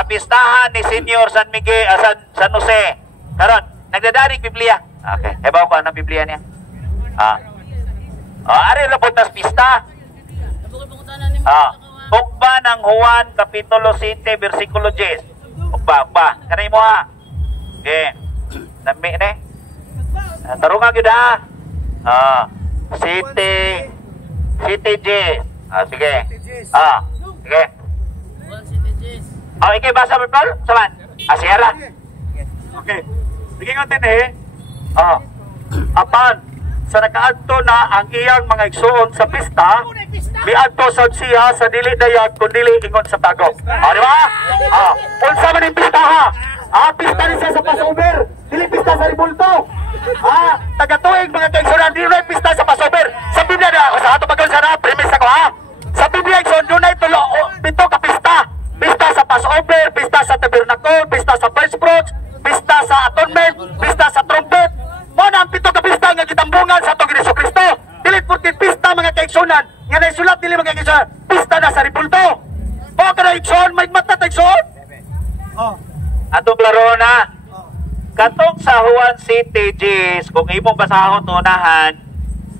kapistahan ni Senior San Miguel, San Jose. Karon, nagdadarig Biblia. Okay, ebaw ko anong Biblia niya. Ari labot tas pista. Ukba ng Juan Kapitulo 7 versikulo 10. Ukba. Kanay mo ha. Okay. Nami ne. Tarunga gyud ha. City 10. Sige. Sige. Okay, basa mo tol? Saman. Siyara. Okay. Sige nga din apan sa nakaadto na ang iyang mga igsoon sa pista, miadto sad siya sa dili dayag kun dili ingon sa tago. Di ba? Unsa man ang pista ha? Pista ni siya sa Passover, dili pista sa Ribulto. Taga-tuig mga kaigsoon, dili pista sa Passover. Sa Biblia na, sa ato pagkon sa premise ako ha. Sa Biblia igsoon dunay tulo pito ka pista. Pista sa Passover, pista sa Tabernacle, pista sa First Fruits, pista sa Atonement, pista sa Trumpet. Muna ang pito ka pista nga kitambungan sa atong Hesus Kristo. Dilit purti pista mga kaigsunan. Nga naisulat dili mga kaigsunan. Pista na sa Ribulto. O ka na igsoon, may mata taigsoon. Atong klaro na. Katong sa Juan City, Jis, kung imong basahon unahan,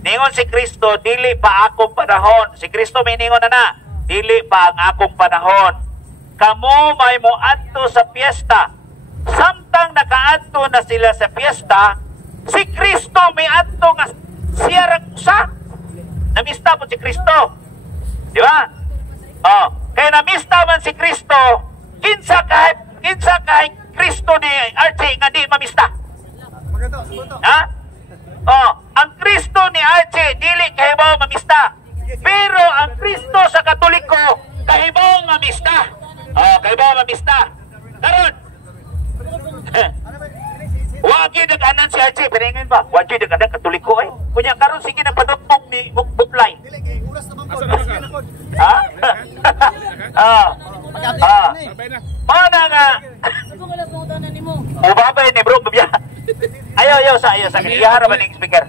ningon si Kristo, dili pa akong panahon. Si Kristo may ningon na, dili pa ang akong panahon. Kamo may moadto sa piyesta. Samtang nakaadto na sila sa piyesta, si Kristo may adto nga siya usa. Namista po si Kristo. Di ba? Kaya namista man si Kristo, kinsa kahit Kristo ni Archie nga di mamista. Ang Kristo ni Archie dili kahibaw mamista. Pero ang Kristo sa Katoliko kahibaw mamista. Kahibaw mamista. Karon wagi nag-anan si Archie, piningin ba? Wagi nag-anan Katoliko eh. Kunya karon sige na padugtong ni Buklay. Mana nga? Babay ni bro, babya. Ayaw sa harapan ng speaker.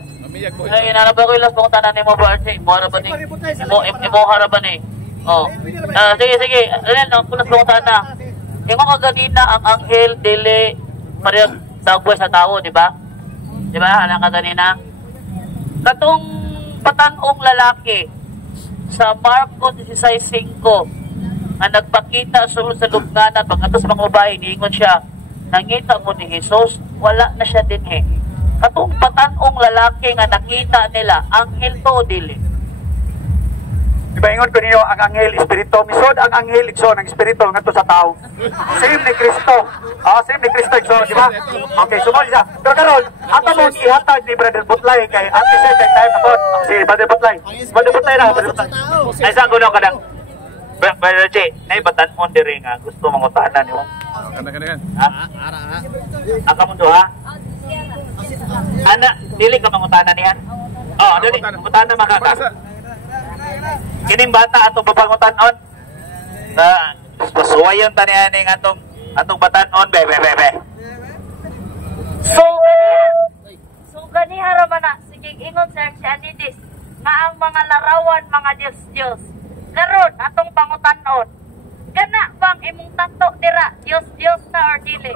Ay, inaraba ko ilas pangutanan ni mo ba, Archie? Mo harapan ni. Mo harapan ni. Sige. Ano, kunas pangutanan na. Ingon ka ganina ang anghel dili parehas dagway sa tao, di ba? Di ba? Alam ka ganina? Katong patanong lalaki sa Marcos 16:5 nga nagpakita sulod sa lubnganan pagkatapos sa mga babae, niingon siya, nangita mo ni Jesus, wala na siya dinhi. Katong patanong lalaki nga nakita nila, anghel to dili. Diba ingon ko ninyo, ang anghel espiritu, misod ang anghel igsoon ang espiritu ngadto sa tao. Same ni Kristo. Same ni Kristo igsoon, di ba? Okay, sumo siya. Pero karon, ato mo ihatag ni Brother Butlay kay ante sa time ako. Si Brother Butlay. Brother Butlay na, Brother Butlay. Ay sa kuno kadang. Brother Che, nay batan-on diri nga gusto mangutanan nimo. Kana. Aka mo ha? Ana, dili ka mangutanan niya. Dili, mangutanan makaka. Kining bata atong papangutan-on. Pasuwayon tanian ning atong batan-on be. So gani haraman na sige ingon sir si Anidis nga ang mga larawan mga Dios. Karon atong pangutan-on. Kana bang imong tato dira Dios na or dili?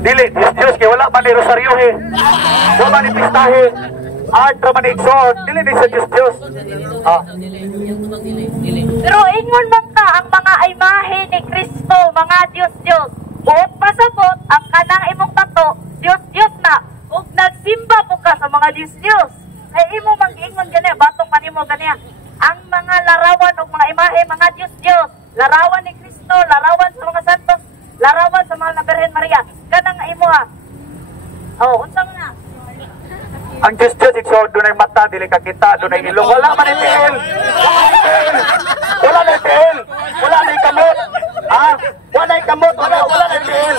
Dili, Dios kay wala man ni rosaryo he. Wala man ni pistahe. Art naman igsoon, dili din sa Diyos. Pero ingon man ka ang mga imahe ni Kristo, mga Diyos. Buot pasabot ang kanang imong tato, Diyos na. Ug nagsimba po ka sa mga Diyos. Ay imo mag-ingon gani, batong manimo gani. Ang mga larawan ug mga imahe, mga Diyos. Larawan ni Kristo, larawan sa mga santos, larawan sa mga Birhen Maria. Kanang imo ha. Unsang na? Ang Diyos igsoon, dunay mata, dili ka kita, dunay ilong. Wala man itil. Wala na itil. Wala na ikamot. Wala na ikamot. Wala na itil.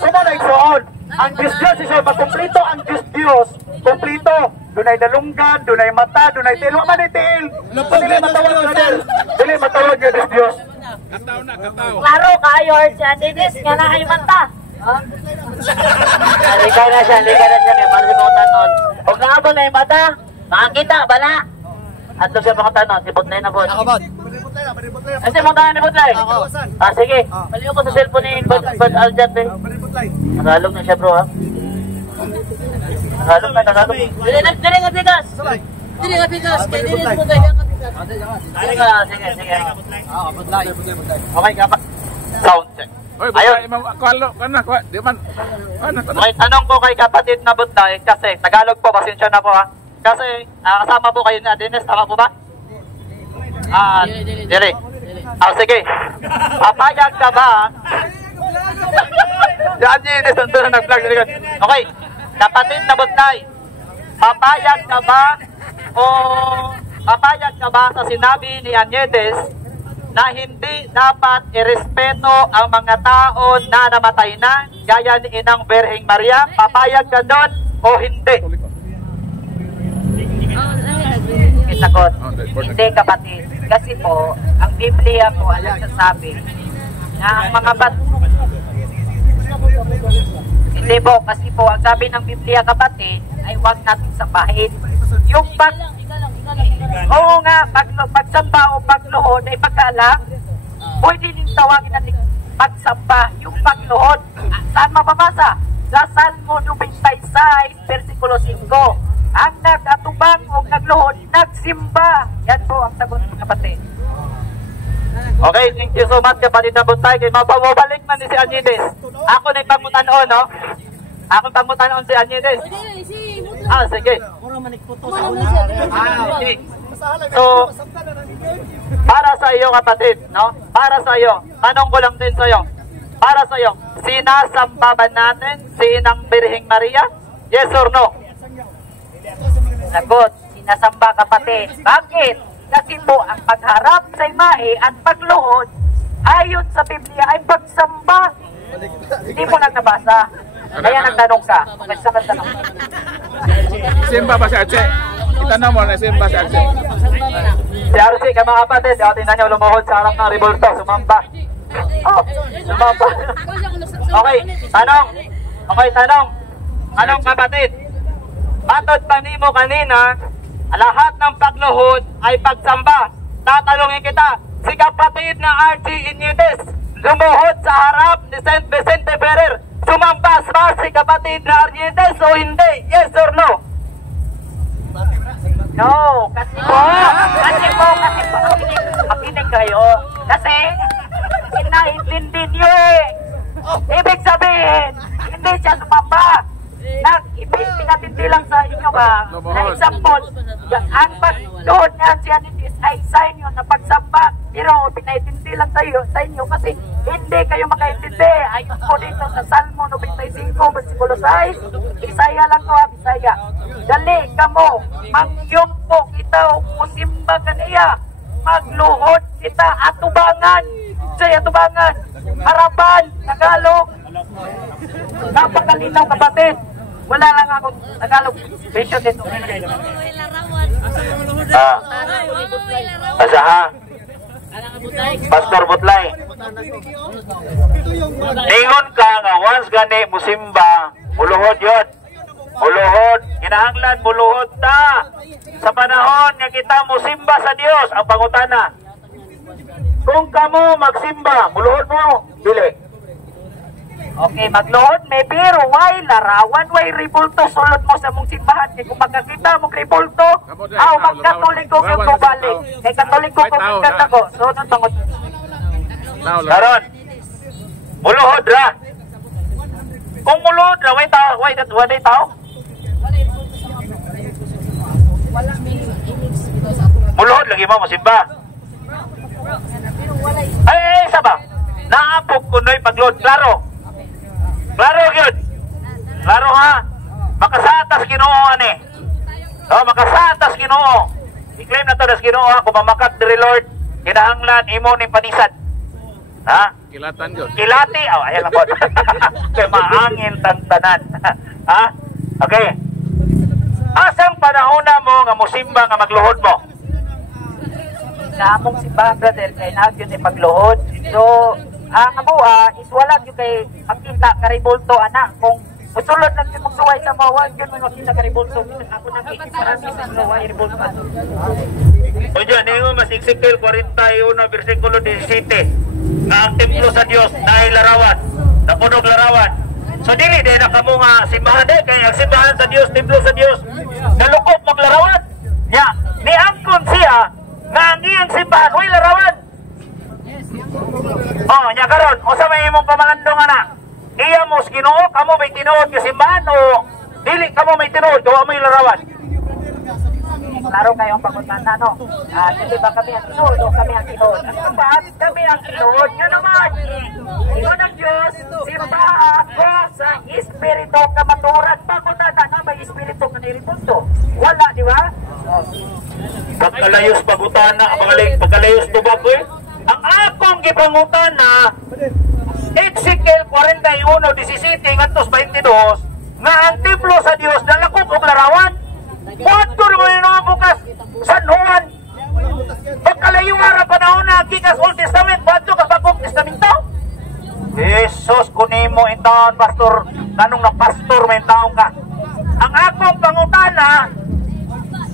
Sumo na igsoon. Ang Diyos igsoon, makumplito ang Diyos. Kumplito. Dunay dalunggan, dunay mata, dunay itil. Wala man itil. Dili matawag na din. Dili matawag na Diyos. Kataw na. Klaro kayo, Archie. Dinis, nga na kayo mata. Halika na siya, paano si Kautan nun? Huwag na ba na yung mata? Makakita, bala. Ato siya pakatanon, si Butlay na po. Ako, Bod. Kasi mo tayo ni Butlay. Sige. Paliw ko sa cellphone ni Bud Aljat eh. Nagalog na siya bro ha. Nagalog na. Dili nga bigas. Dili nga bigas. Kaya dili mo tayo nga bigas. Sige. Budlay. Okay, kapat. Sound check. Ayun. Di man. May tanong ko kay kapatid na Butlay kasi Tagalog po, pasensya na po ha. Kasi kasama po kayo na Dennis, tama po ba? Dili. Sige. Papayag ka ba? Diyan Dennis, ando na nag-vlog. Okay, kapatid na Butlay, papayag ka ba sa sinabi ni Añedes na hindi dapat irespeto ang mga tao na namatay na, gaya ni Inang Berheng Maria? Papayag ka doon o hindi? Sagot, hindi kapatid. Kasi po, ang Biblia po, ang nagsasabi na ang mga hindi po, kasi po, ang sabi ng Biblia kapatid, ay huwag natin sambahin. Yung oo nga, pagsamba o pagluhod ay pagkaalam, pwede din tawagin natin pagsamba, yung pagluhod. Saan mababasa? Sa Salmo 96, versikulo 5. Ang nag-atubang o nagluhod, nagsimba. Yan po ang sagot ng kapatid. Okay, thank you so much kapatid na Butlay. Kaya mapabalik man ni si Añedes. Ako na yung pagmutanon, no? Ako yung pagmutanon si Añedes. Sige. Okay. So, para sa iyo kapatid, no? Para sa iyo, tanong ko lang din sa iyo. Para sa iyo, sinasamba ba natin si Inang Birheng Maria? Yes or no? Sagot, sinasamba kapatid. Bakit? Kasi po ang pagharap sa imahe at pagluhod ayon sa Biblia ay pagsamba. Hindi mo lang nabasa. Kaya nagtanong ka. Basta nagtanong ka. Simba ba si Arce? Itanong mo na simba si Arce. Si Arce, kaya mga kapatid, tingnan nyo lumuhod sa harap ng Revolto, sumamba. Sumamba. Okay, tanong. Anong kapatid? Matod pa nimo kanina, lahat ng pagluhod ay pagsamba. Tatalungin kita, si kapatid na RG Añedes lumuhod sa harap ni St. Vicente Ferrer. Sumampas ba si kapatid na Añedes o hindi? Yes or no? No, kasi po, makinig kayo. Kasi, inaintindi niyo eh. Ibig sabihin, hindi siya sumamba. Pinatindi lang sa inyo ba? Na example, ang pagdoon niya si Añedes ay sign yun na pagsamba. Pero pinaitindi lang sa inyo kasi hindi kayo makaintindi. Ayon po dito sa Salmo 95, versikulo 6. Bisaya lang ko ha, Bisaya. Dali ka mo, mangyumpo kita o musimba kaniya. Magluhod kita atubangan. Say atubangan. Harapan, Tagalog. Napakalinaw kapatid. Wala lang ako Tagalog. Besyo dito. Asaha. Pastor Butlay. Ingon ka nga once gani musimba, muluhod yun. Muluhod, kinahanglan muluhod ta. Sa panahon nga kita musimba sa Dios, ang pangutana. Kung kamo magsimba, muluhod mo, dili. Okay, magluhod may pero why larawan, why ribulto sulod mo sa mong simbahan. Kung magkakita mong ribulto, magkatoliko yung kubalik. Kay katoliko kung magkatako. So, nang pangot. Karon, muluhod ra. Kung muluhod ra, why tao? Muluhod lagi mo masimba. Ay, saba. Naapog kunoy pagluhod, klaro. Klaro yun. Klaro ha. Makasatas Ginoo ani. Makasatas Ginoo. I-claim na to das Ginoo ha. Kung mamakat diri Lord, kinahanglan imo ning panisan. Ha? Kilatan yun. Kilati. Ayan lang po. Kaya maangin tantanan. Ha? Okay. Asang panahon na mo nga musimba nga magluhod mo? Sa among simbahan, brother, kay nagyon ay pagluhod. So, ang abuha is wala yung kay makita karibulto anak kung Musulod lang yung magsuway sa mawa, yun mo makita ka ribulso. Ako nakikiparami sa mawa, ribulso. O dyan, yung mas Ezekiel 41, versikulo 17, nga ang templo sa Diyos na ay larawan, napunog larawan. So dili, di na kamo nga simbahan din, kaya ang simbahan sa Diyos, templo sa Diyos, nalukop maglarawan. Nya, niangkon siya nga ang iyang simbahan, way larawan. Oh, nya karon, o sa may imong pamalandong anak, iya mo Ginoo, kamo may tinuod nga simbahan o dili kamo may tinuod, gawa mo larawan. Klaro kayo ang pagkutana, no? Hindi ba kami ang tinuod o kami ang tinuod? Bakit kami ang tinuod? Nga naman, ingon ng Diyos, simbahan ko sa Espiritu kamaturan, pagkutana na may Espiritu kaniripunto. Wala, di ba? Pagkalayos pagutana, pagkalayos tubag ko eh. Ang akong gipangutana, Ezekiel 41:17 ngantos 22, nga ang templo sa Dios nalakop og larawan. Wato mo yung bukas San Juan. Pagkalayo nga panahon na gikas Old Testament, wato ka Bagong Testamento. Jesus kunimo intaon pastor, tanong na pastor may taong ka. Ang akong pangutana,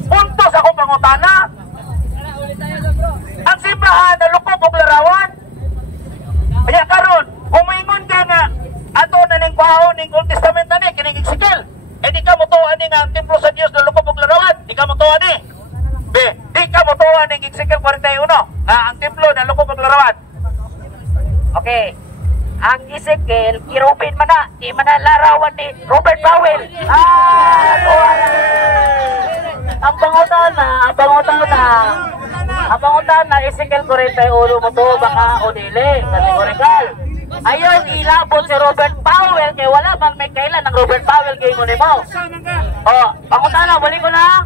puntos akong pangutana. Ang simbahan nalukop og larawan. Kaya karon, kumingon ka nga ato na ning kwaon ning Old Testament ani kining Ezekiel. Di ka mo tuwa ni nga ang templo sa Dios nalukop og larawan. Di ka mo tuwa ni. Di ka mo tuwa ning Ezekiel 41 nga ang templo nalukop og larawan. Okay. Ang Ezekiel, kirupin man na. Di man na larawan ni Robert Powell. Ang pangutana, Ezekiel 41 mo to baka o dili. Kategorikal. Ayon, ilabot si Robert Powell kay wala bang may kailan ang Robert Powell kay mo nimo. Pangutana, balik ko na.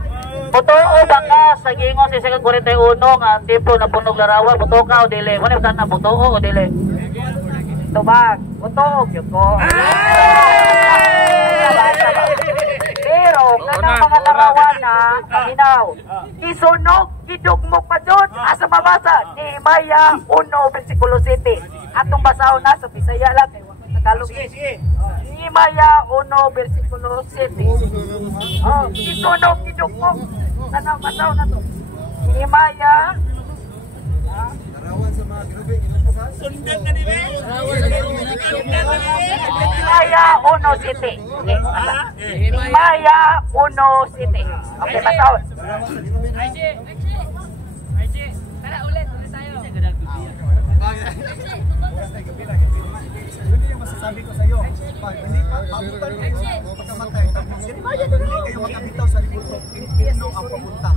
Totoo baka sa gingon si Ezekiel 41 nga tipo na punog larawan, buto ka o dili. Wala ba na buto o dili? Tubag, butog yun ko. Pero, kanang mga larawan na, kaminaw, isunog, idugmok pa doon, asa mabasa, Nehemia 1, versikulo 7. Atong basahon na sa Bisaya lang, kay wakit Tagalog. Nehemia 1, versikulo 7. Isunog, idugmok, kanang basahon na to. Nehemia, sundan na ni Ben. Nehemia 1:7. Nehemia 1:7. Okay, basahon. Tara ulit tayo. Yun yung masasabi ko sa iyo. Pag hindi ka abutan mo pagkamatay, hindi kayo makabitaw sa libutong impyerno ang pupunta.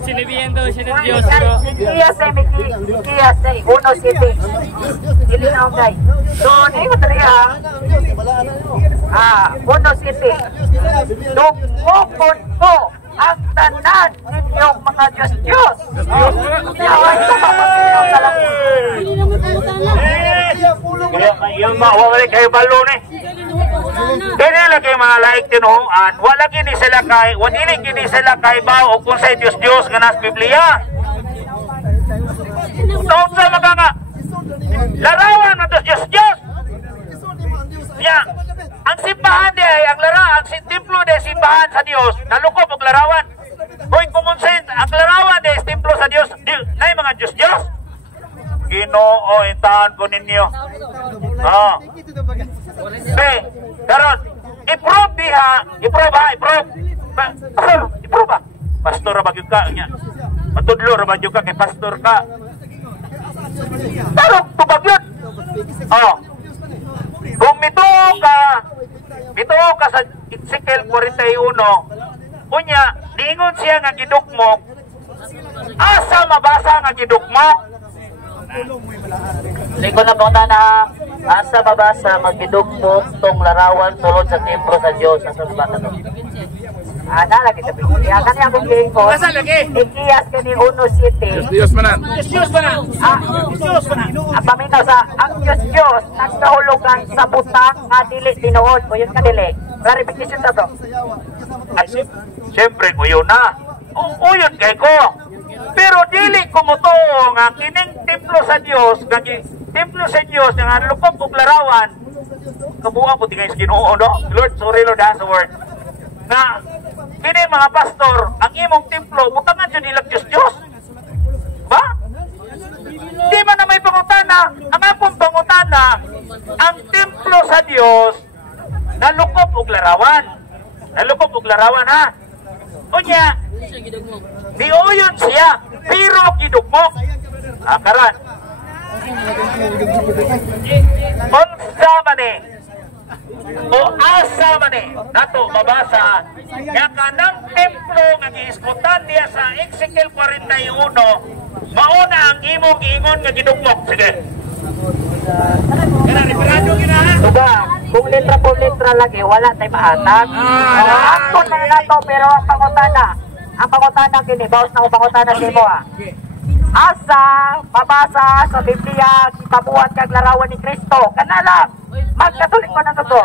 Sinabihan daw siya ng Diyos, bro. Ikiyas ay 1:7. Dili na okay. So, hindi ko talaga 1:7. Dumukod ko ang tanan ninyong mga Diyos. Yawan sa mapagkinaw sa langit. Yung mawawalik kayo balo ni. Kaya lang kayo mga laik tinuhuan, wala gini sila kay, wala gini sila kay bao o kung sa Diyos nga nas Biblia. Taon sa mga nga, larawan na Diyos. Ya, ang simbahan di ay, ang templo di simbahan sa Diyos, nalukop og larawan. Hoy, kumonsen, ang larawan di templo sa Diyos, na mga Diyos. Ginoo, intahan ko ninyo. Karon, i-prove diha, i-prove. I-prove ba? Pastor ba gyud ka nya? Matudlo ra ba gyud ka kay pastor ka? Pero tubag yun. Kung mituo ka sa Ezekiel 41, kunya, niingon siya nga gidukmok, asa mabasa nga gidukmok? Liko na po na asa mabasa magidugmok tong larawan sulod sa templo sa Diyos. Asa mabasa to? Lagi sa Biblia. Kani akong lingkod. Asa lagi? Ikiyas kani 1:7. Diyos manan. Diyos manan. Paminaw sa ang Diyos nagkahulugan sa butang nga dili tinuod. O yun ka dili. Clarification na to. Siyempre, uyon na. Uyon kay ko. Pero dili ko mo to nga kining templo sa Diyos, nga templo sa Diyos nga lukop og larawan, kabuang puti nga Ginoo, no? Lord, sorry Lord ha, sa word. Na, kini mga pastor, ang imong templo, butangan dyan nilang Diyos. Ba? Di man na may pangutana, ang akong pangutana, ang templo sa Diyos, nalukop og larawan. Nalukop og larawan ha. Unya, niuyon siya, pero gidugmok. Karan. Unsa man eh, o asa man eh, nato mabasa, nga kanang templo nga giiskutan niya sa Ezekiel 41, mauna ang imong giingon nga gidugmok. Sige. Kaya referado gina ha? Diba, kung litra po litra lagi, wala tayo maatag. Akton na nato, pero ang pangutana kini, bawas na kung pangutana kini mo ha. Asa, mabasa sa Biblia, pabuhat kag larawan ni Kristo. Kanalang, magkatulik ko na to.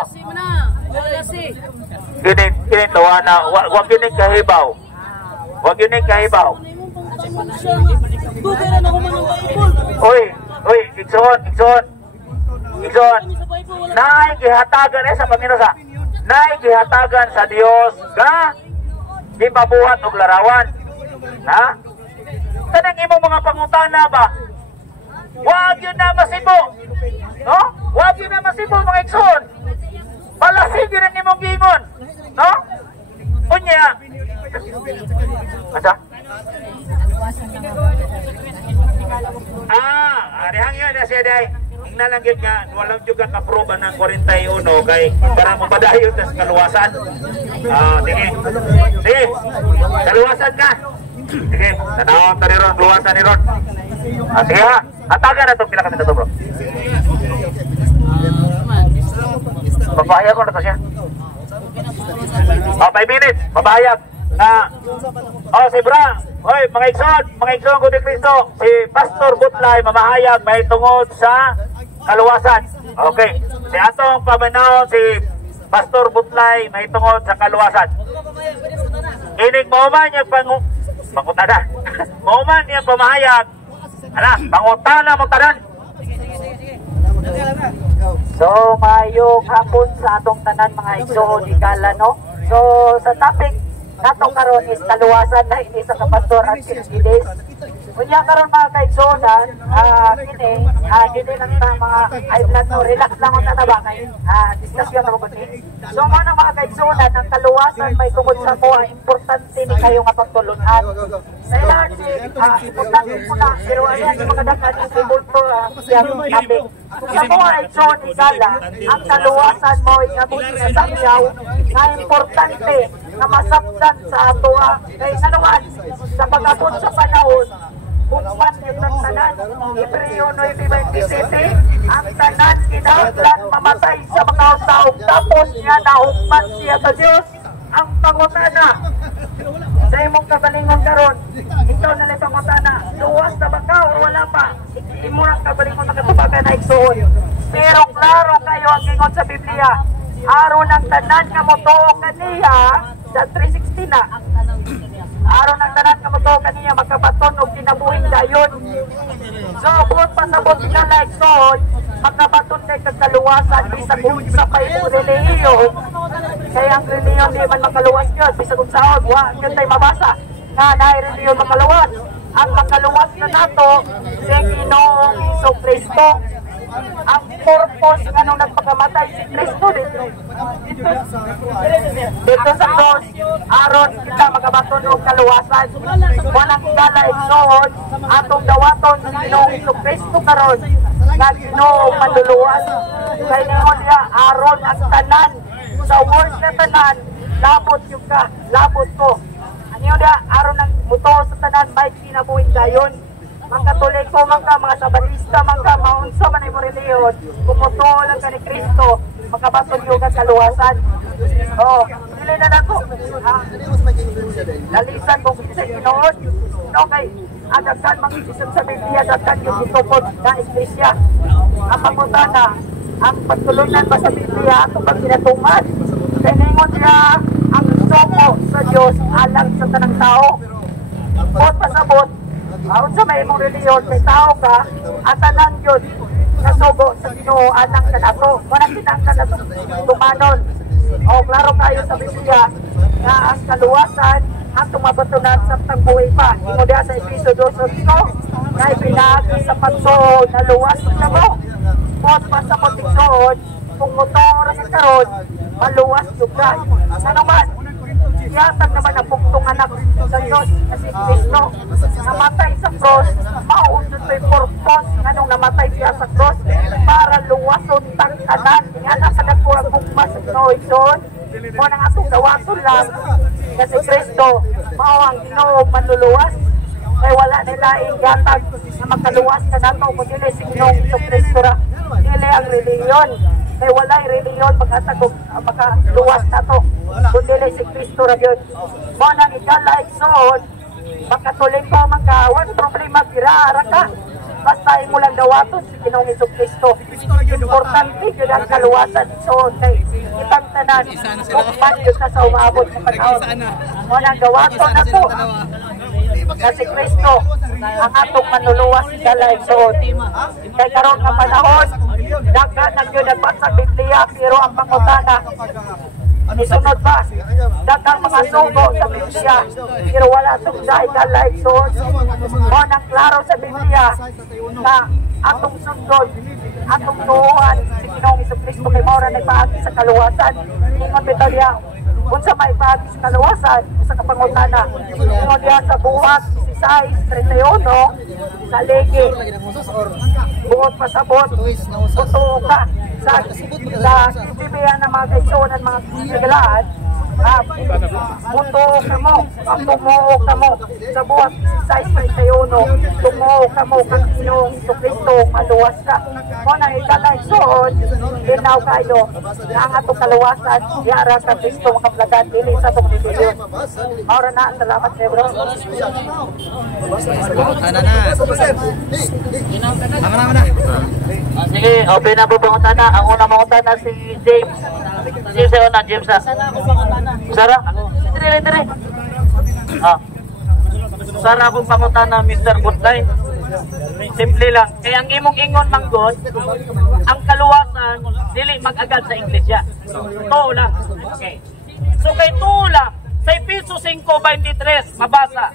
Kini tawana, wag yun kahibaw. Wag yun kahibaw. Uy, Igsoon. Naay gihatagan sa Panginoon sa. Naay gihatagan sa Dios ga gipabuhat og larawan. Ha? Kanang imong mga pangutana ba? Wag yun na masibo. No? Wag yun na masibo mga Igsoon. Palasig yun ang imong gingon. No? Unya. Asa? Arihang yun na siya day. Ingna lang yun nga, walang juga kaproba ng 41 kay para mapadayon sa kaluwasan. Sige, kaluwasan ka. Sige, tanawang ka ni Ron, luwasan ni Ron. Sige ha, hatagan na itong pila kami na ito bro. Papahayag ko na ito siya. 5 minutes, papahayag. Si Bra, oy, mga Igsoon ko ni Cristo, si Pastor Butlay, mamahayag, may tungod sa kaluwasan. Okay, si atong pamanaw, si Pastor Butlay, may tungod sa kaluwasan. Inig mauman niya pangutana. Mauman niya pamahayag. Pangutana mo tanan. So, mayong hapon sa atong tanan mga Igsoon ikala, no? So, sa topic natong karon is kaluwasan na hindi sa kapastor at Days. Kunya karon mga kaigsuonan, kini lang ta mga i-vlog no, relax lang ang tataba kay discussion na maguni. So mga mga kaigsuonan, ang kaluwasan may tungod sa mo, importante ni kayo nga pagtulunan. Importante po na, pero ayan yung mga dagat yung sibulto siya nabi. Kung sa mga kaigsuon ikala, ang kaluwasan mo inabot na sakyaw na importante na masabdan sa ato kay nanuan sa pag-abot sa panahon kung panin ng tanan Hebreo 9:27 ang tanan kinahanglan mamatay sa mga taong tapos niya naugman siya sa Diyos. Ang pangutana sa imong kagalingon karon, ikaw na lang pangutana, luwas na ba ka o wala pa? Imo ang kagalingon na katubagan na igsuon, pero klaro kayo ang gingon sa Biblia, aron ang tanan nga motuo kaniya sa 360 na. Aron ang tanan nga motuo kaniya magkabaton og kinabuhing dayon. So buot pasabot sila na igsoon, magkabaton kay kagkaluwasan bisag unsa pa imong relihiyon. Kaya ang relihiyon di man makaluwas yun, bisag unsaon wa gyud tay mabasa nga naay relihiyon makaluwas. Ang makaluwas na nato si Ginoong Jesucristo. Ang purpose nga nung nagpakamatay si Kristo dito sa cross, aron kita magabaton og kaluwasan. Walang igala igsoon atong dawaton si Ginoong Jesucristo karon nga Ginoong manluluwas. Kay ningon niya aron ang tanan sa world na tanan, labot yung ka, labot ko. Ano niya aron ang muto sa tanan may kinabuhing dayon. Mga Katoliko man ka, mga Sabatista man ka, maunsa man ay mo reliyon, kumuto lang ka ni Kristo, makabaton yung kaluwasan. Dili na nato. Nalisan kung sa Ginoon. Okay, adagkan mag-isip sa Biblia, adagkan yung itupod na Iglesia. Ang pagmutana, ang pagtulunan ba sa Biblia, itong pagkinatungad. Tiningon niya ang sopo sa Diyos alang sa tanang tao. Bot pasabot, ayon sa may mong reliyon, may tao ka, at tanan yun. nasugo sa Ginoo anak ka nato. Wala kinanglan na tumanon. O klaro kayo sa Biblia na ang kaluwasan ang tumabatunan sa tangbuhay pa. Imo diha sa Efeso 2:8 na ipinagi sa pagsuod na luwas na mo. Kung pa sa motiksoon, kung motor ka karon, maluwas yung ka. Sa naman, yatag naman ang buktong anak sa Diyos na si Cristo. Namatay sa cross, maunod pa yung purpose anong namatay siya sa cross para luwason tangkanan. Nga nakalag ko ang bukma sa Ginoo mo nang atong gawason lang na si Cristo mao ang Ginoo manluluwas. Kaya wala nila yatag na makaluwas ka nato kung dili si Ginoong Cristo ra. Dili ang reliyon. Kaya wala yung reliyon pagkatagog makaluwas nato kung dili si Cristo ra yun. Mo nang igala igsoon makatuloy pa magkawan problema pirara ka. Basta imo lang dawaton si Ginoong Cristo. Importante yun ang kaluwasan igsoon kay itang tanan kung man yun na sa umabot sa panahon. Mo nang dawaton ako na si Cristo ang atong manluluwas sa igsoon. Kay karon nga panahon daghan na yun nagbasa Biblia pero ang pangutana isunod ba? Daghang mga sugo sa Biblia pero wala itong dahil igsoon. O nang klaro sa Biblia na atong sundod atong tuuhan si Ginoong Jesucristo kay maura nagpaagi sa kaluwasan. Ingon bitaw diha unsa may paagi sa kaluwasan sa kapangutana. Ingon diha sa buhat 16:31 sa legi buot pasabot totoo ka sa Biblia na mga kaigsuonan mga kagalaan. Mundo ka mo, tumuo ka mo sa buhat 16:31 tumuo ka mo kang Ginoong Jesucristo maluwas ka. Mo na ikalaigsoon ginaw kayo na ang atong kaluwasan yara sa Kristo makaplagan dili sa itong reliyon. Maura na, salamat kay bro. Sige, open na po pangutana. Ang unang pangutana si James. James ay una, James ha. Sara? Dire. Sara akong pangutana, Mr. Goodline. Simple lang. Kaya ang imong ingon manggod, ang kaluwasan, dili mag-agad sa Iglesia. Totoo lang. Okay. So kay tuo lang, sa Efeso 5:23, mabasa.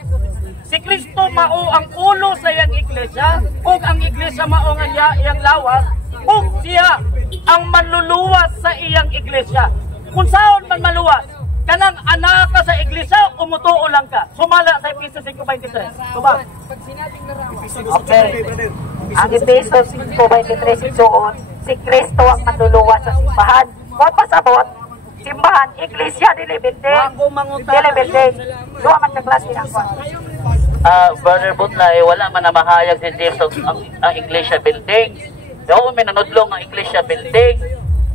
Si Kristo mao ang ulo sa iyang iglesia, ug ang iglesia mao nga iyang lawas, ug siya ang manluluwas sa iyang iglesia. Kung saan man maluwas, kanang anak ka sa iglesia, umutuo lang ka. Sumala sa Efeso 5:23. Tuba. Okay. Ang Efeso 5:23 igsoon, si Kristo ang manluluwas sa simbahan. Wa pasabot simbahan, iglesia dili building. Dili building. Duha man ka klase na ko. Brother Butlay, wala man na mahayag si James ang Iglesia building. Daw may nanudlong ang Iglesia building.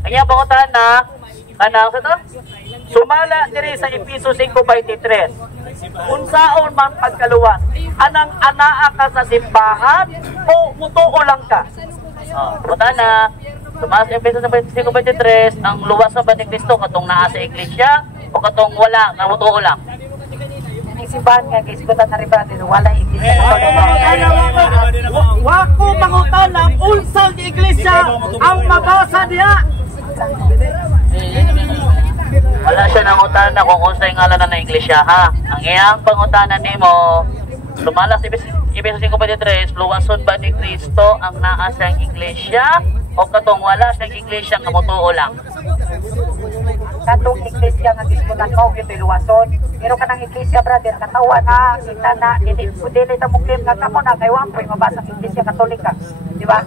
Ang iyang pangutan na, kanang sa to? Sumala diri sa Efeso 5:23. Kung saan man pagkaluwas, anang anaa ka sa simbahan o mutuo lang ka? Pangutan na, sumala sa Efeso 5:23, ang luwas sa ba ni Cristo katong naa sa Iglesia o katong wala, nga mutuo lang? Simbahan nga gisgutan na rin ba din wala iglesia. Wako pangutana, unsang iglesia ang mabasa diha? Wala siya nang utana kung unsay ngalan na iglesia ha. Ang iyang pangutana nimo, sumala sa Efeso 5:23, luwason ba ni Kristo ang naa sa iglesia o katong wala sa iglesia nga mutuo lang? Katong iglesia nga gisgutan mo gyud luwason. Pero kanang iglesia brother katawa na kita na dili ta mo claim nga kamo na kay wa poy mabasa ang iglesia Katolika, di ba?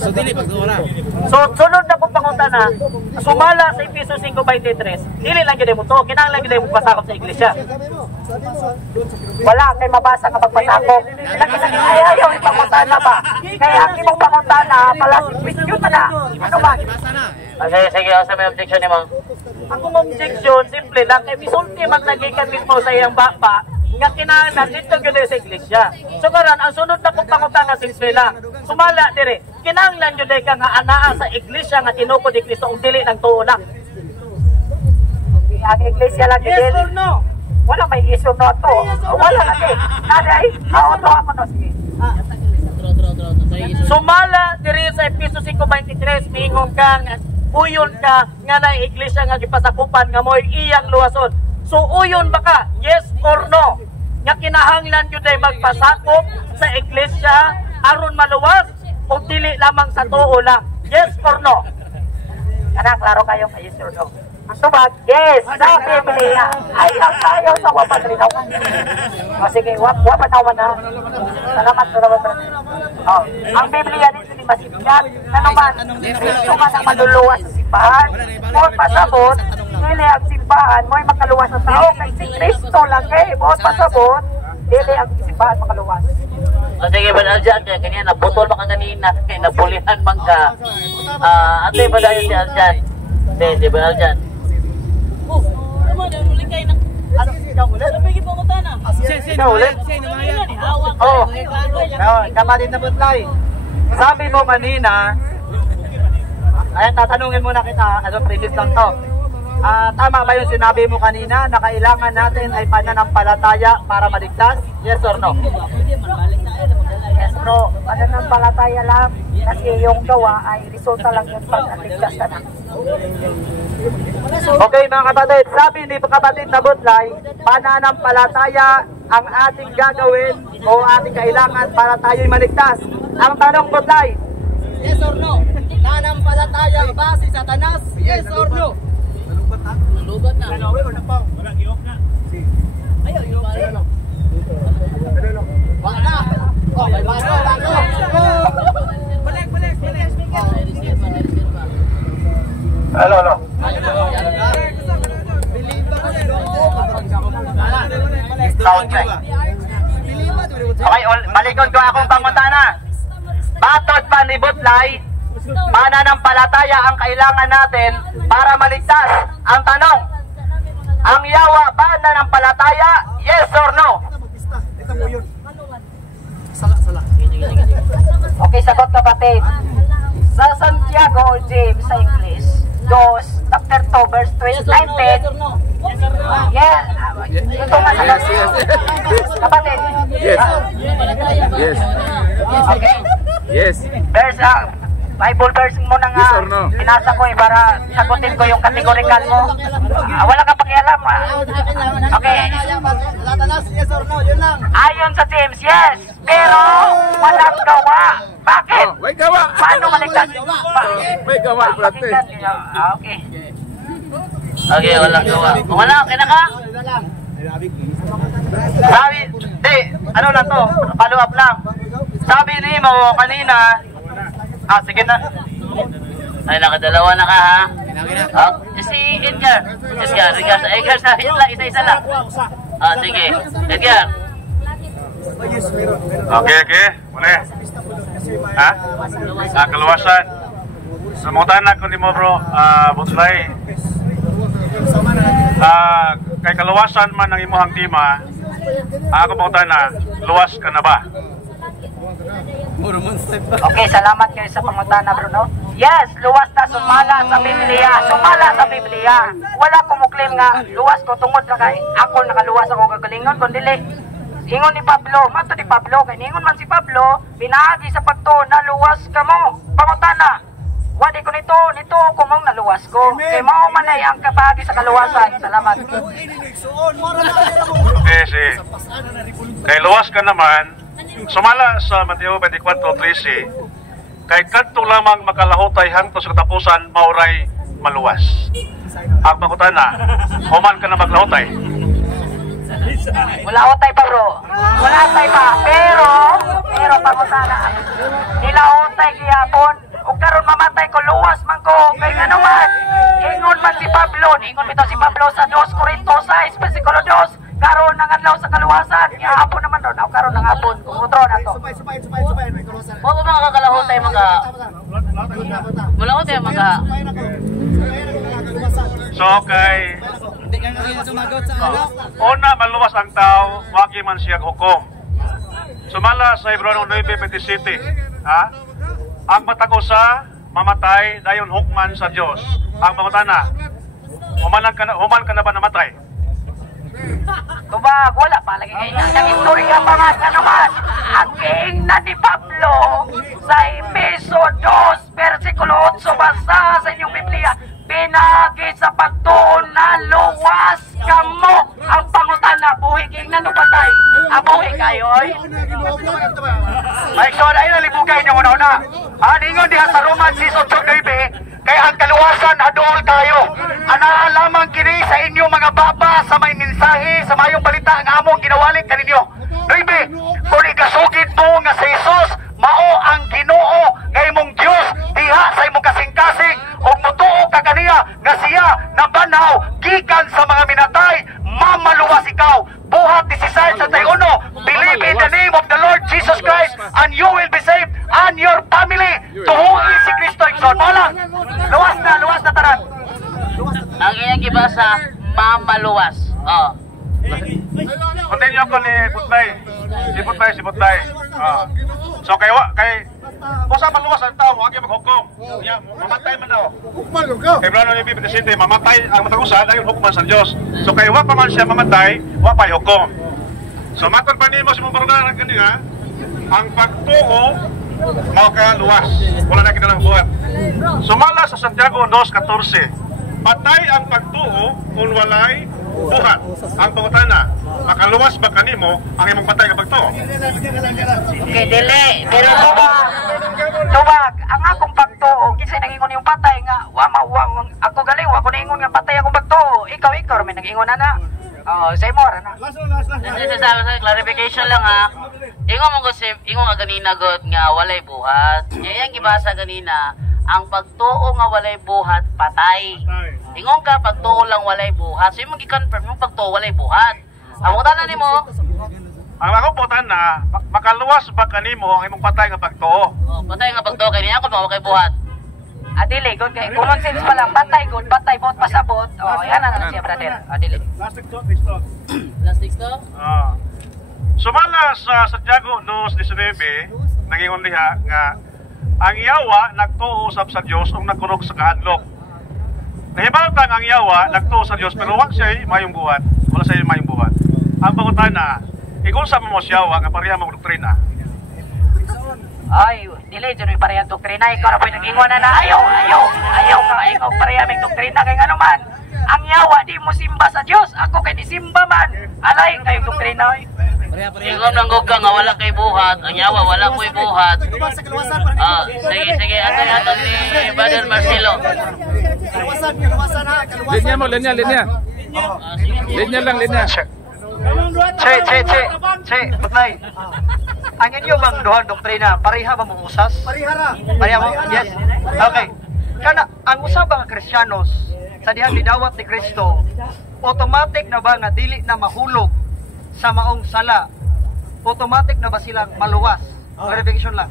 So dili pagdura. So sunod na pong pangutana, sumala sa Efeso 5:23, dili lang gyud mo to, kinahanglan gyud mo pasakop sa iglesia. Wala kay mabasa nga pagpasakop. Ayaw yung pangutana ba? Kaya ang imong pangutana pala si question na. Ano ba? Sige, sa may objection ni Mang. Ang objection, simple lang, kay misulti man nagikan mismo sa iyang bapa, nga kinahanglan dito gyud sa iglesia. So karon ang sunod na pong pangutana simple lang. Sumala dire, kinahanglan gyud ka nga anaa sa iglesia nga tinukod ni Kristo ug dili nang tuo lang. Ang iglesia lang gyud. Yes or no? Wala may iso no to. Wala lagi. Naday, auto ako no sige. Sumala diri sa Efeso 5:23 miingon ka nga uyon ka nga na iglesia nga gipasakupan nga mo'y iyang luwason. So uyon ba ka? Yes or no? Nga kinahanglan yun ay magpasakop sa iglesia aron maluwas o dili lamang sa tuo lang? Yes or no? Kana, klaro kayo kay yes or no? Ang tubag, yes, sa Biblia. Ayaw tayo sa wapatrinaw. O sige, wapanaw na. Salamat, salamat. Oh, ang Biblia dito ni Masigyan, na naman, dito man ang maluluwas sa simbahan. Buot pasabot, dili ang simbahan, mo'y makaluwas sa tao. Kay si Kristo lang eh, buot pasabot, dili ang simbahan makaluwas. O sige, Brother Aljan, kaya kanina naputol ba ka kanina, kaya napulihan man ka. Ate ba dahil si Aljan? Hindi, Brother Aljan. Oh, naman, ang muli kayo ng... Ano, ikaw ulit? Sabigi po ko tana. Ikaw ulit? Oo. Kama din na butlay. Sabi mo kanina, ayan, tatanungin muna kita, previous lang to. Tama ba yung sinabi mo kanina na kailangan natin ay pananampalataya para maligtas? Yes or no? Yes, bro, pananampalataya lang kasi yung gawa ay resulta lang yung pag-aligtas na. Okay mga kapatid, sabi ni kapatid na butlay, pananampalataya ang ating gagawin o ating kailangan para tayo'y maligtas. Ang tanong butlay, Yes or no? Nanampalataya ba si Satanas? Yes or no? Lulubat na. Ayaw, yung pare. Wala. Oh, may bago. Balik. Hello. Sound check. Okay, malikod ko akong pangutana. Batod pa ni Butlay, pananampalataya ang kailangan natin para maligtas. Ang tanong, ang yawa ba nananampalataya? Yes or no? Okay, sagot kapatid. Sa Santiago o James sa English, chapter 2, verse 19. Yeah. Ito nga sagot. Kapatid. Yes. Okay. Yes. Verse, Bible verse mo na nga. Yes or no? Pinasa ko para sagutin ko yung kategorikal mo. Wala ka pakialam. Okay. Yes or no? Yun lang. Ayon sa James, yes. Pero walang gawa. Bakit? Oh, may gawa. Paano maligtas? May gawa, brate. Okay. okay, walang gawa. Wala, kaya ka? Sabi, ano lang to, follow up lang. Sabi ni mo kanina, sige na. Ay, nakadalawa na ka ha? Si Edgar. Edgar, isa lang. Sige. Edgar. Okay. Muli. Ha? Kaluwasan. Samutan ko ni mo bro, Butlay. Kay kaluwasan man ng imuhang tima, ako pangutan na, luwas ka na ba? Okay, salamat kayo sa pangutana, Bruno. Yes, luwas na sumala sa Biblia. Wala ko muklim nga luwas ko tungod na kay ako nakaluwas ako kagalingon kundi ingon ni Pablo, kay ingon man si Pablo, binagi sa pagto na luwas ka mo. Pangutana, wadi ko nito ko mong naluwas ko. Kay mao man ay ang kabagi sa kaluwasan. Salamat. Okay, kay luwas ka naman, sumala sa Mateo 24:13, kay kadto lamang makalahutay hangtod sa katapusan mauray maluwas. Ang pangutana, human ka na maglahutay. Wala utay pa, bro. Wala utay pa. Pero pangutana, nilahutay gihapon. O karon mamatay ko, luwas man ko. Kay nga naman, ingon man si Pablo. Ingon bitaw si Pablo sa 2 Corintos 6, versikulo 2. Karon nangadlaw sa kaluwasan. Hapon naman daw. Karon nang hapon. Kumutro na to. Mo ba mga kakalahutay mga... Wala ko tayo mga... So kay una maluwas ang tao, wagi man siya hukom. Sumala sa Hebreo 9:27, ha? Ang matag usa mamatay dayon hukman sa Dios. Ang pangutana, human ka na ba namatay? Tubag, wala pa lagi kayo. Ang istorya pa man, naman. ang giingnan ni Pablo sa Efeso 2 versikulo 8 basa sa inyong Biblia, pinagi sa pagtuon na luwas kamo ang pangutana buhi giingnan o patay. Ang buhi kayo oy. Ay, so na yun, libugay niyo una-una. Ningon diha sa Roman 6:8, kaya ang kaluwasan adool tayo. Lamang kini sa inyo mga baba sa may mensahe, sa mayong balita ang among ginawalik kaninyo. 9, kung igasugid mo nga sa Jesus, mao ang Ginoo nga imong Dios diha sa imong kasing-kasing ug mutuo ka kaniya nga siya nabanaw gikan sa mga minatay, mamaluwas ikaw. Buhat 16 sa 1, believe in the name of the Lord Jesus Christ and you will be saved and your family. Tuhuin si Kristo igsoon mo lang. Luwas na tanan. Ang iyang gibasa, mamaluwas. Oh. Continue ako ni Putay. Si Putay. So kay kung sa maluwas ang tao, huwag yung maghukom. Mamatay man daw. Kay Brano ni Biblia City, mamatay ang matagusan ay hukuman sa Diyos. So kay huwag pa man siya mamatay, huwag pa hukom. So matod pa mo si Mubarugan ng kanina, ang pagtuo makaluwas. Wala na kita ng buhat. Sumala sa Santiago 2:14. Patay ang pagtuo kung walay buhat. Ang pangutana, makaluwas ba kanimo ang imong patay nga pagtuo? Okay, dili. Pero tubag, ang akong pagtuo, kinsa nangingon yung patay nga, ako galing, ako nangingon nga patay akong pagtuo. Ikaw, may nangingon na. Say more, ano? Sa clarification lang ha. Ingon nga ganina god nga walay buhat. Yang gibasa ganina, ang pagtuo nga walay buhat, patay. Ingon ka, pagtuo lang walay buhat. So yung mag-confirm yung pagtuo walay buhat. Ang mutana nimo, ang akong putan na, makaluwas ba kanimo ang imong patay nga pagtuo? Patay nga pagtuo kay niya kung kay buhat. Adili, good kay common sense pa lang, patay good, patay bot pasabot. Yan na siya, brother. Adili. Last text to? Sumala sa Santiago 2:19, nangingon diha nga ang yawa nagtuo usab sa Dios ug nagkurog sa kahadlok. Nahibawtan ang yawa nagtuo sa Dios pero wag siya mayong buhat. Wala siya mayong buhat. Ang pangutana, igunsa mo siya yawa nga pareha mo doktrina. Ay, dili dyan may parehang doktrina. Ikaw na po yung nag-ingon na ayaw ka. Ikaw parehang may doktrina kay ano man. Ang yawa di mo simba sa Dios. Ako kay di simba man. Alay kayong doktrina. Ingon lang ka nga wala kay buhat, ang yawa wala ko'y buhat. Sige, ato ni Brother Marcelo. Linya mo, linya. Linya lang. Che, Putay. Ang inyo bang duhang doktrina, pareha ba mong usas? Pareha mo? Yes. Okay. Kana, ang usab nga Kristiyanos, sa dihang didawat ni Kristo, automatic na ba nga dili na mahulog sa maong sala? Automatic na ba silang maluwas? Verification lang.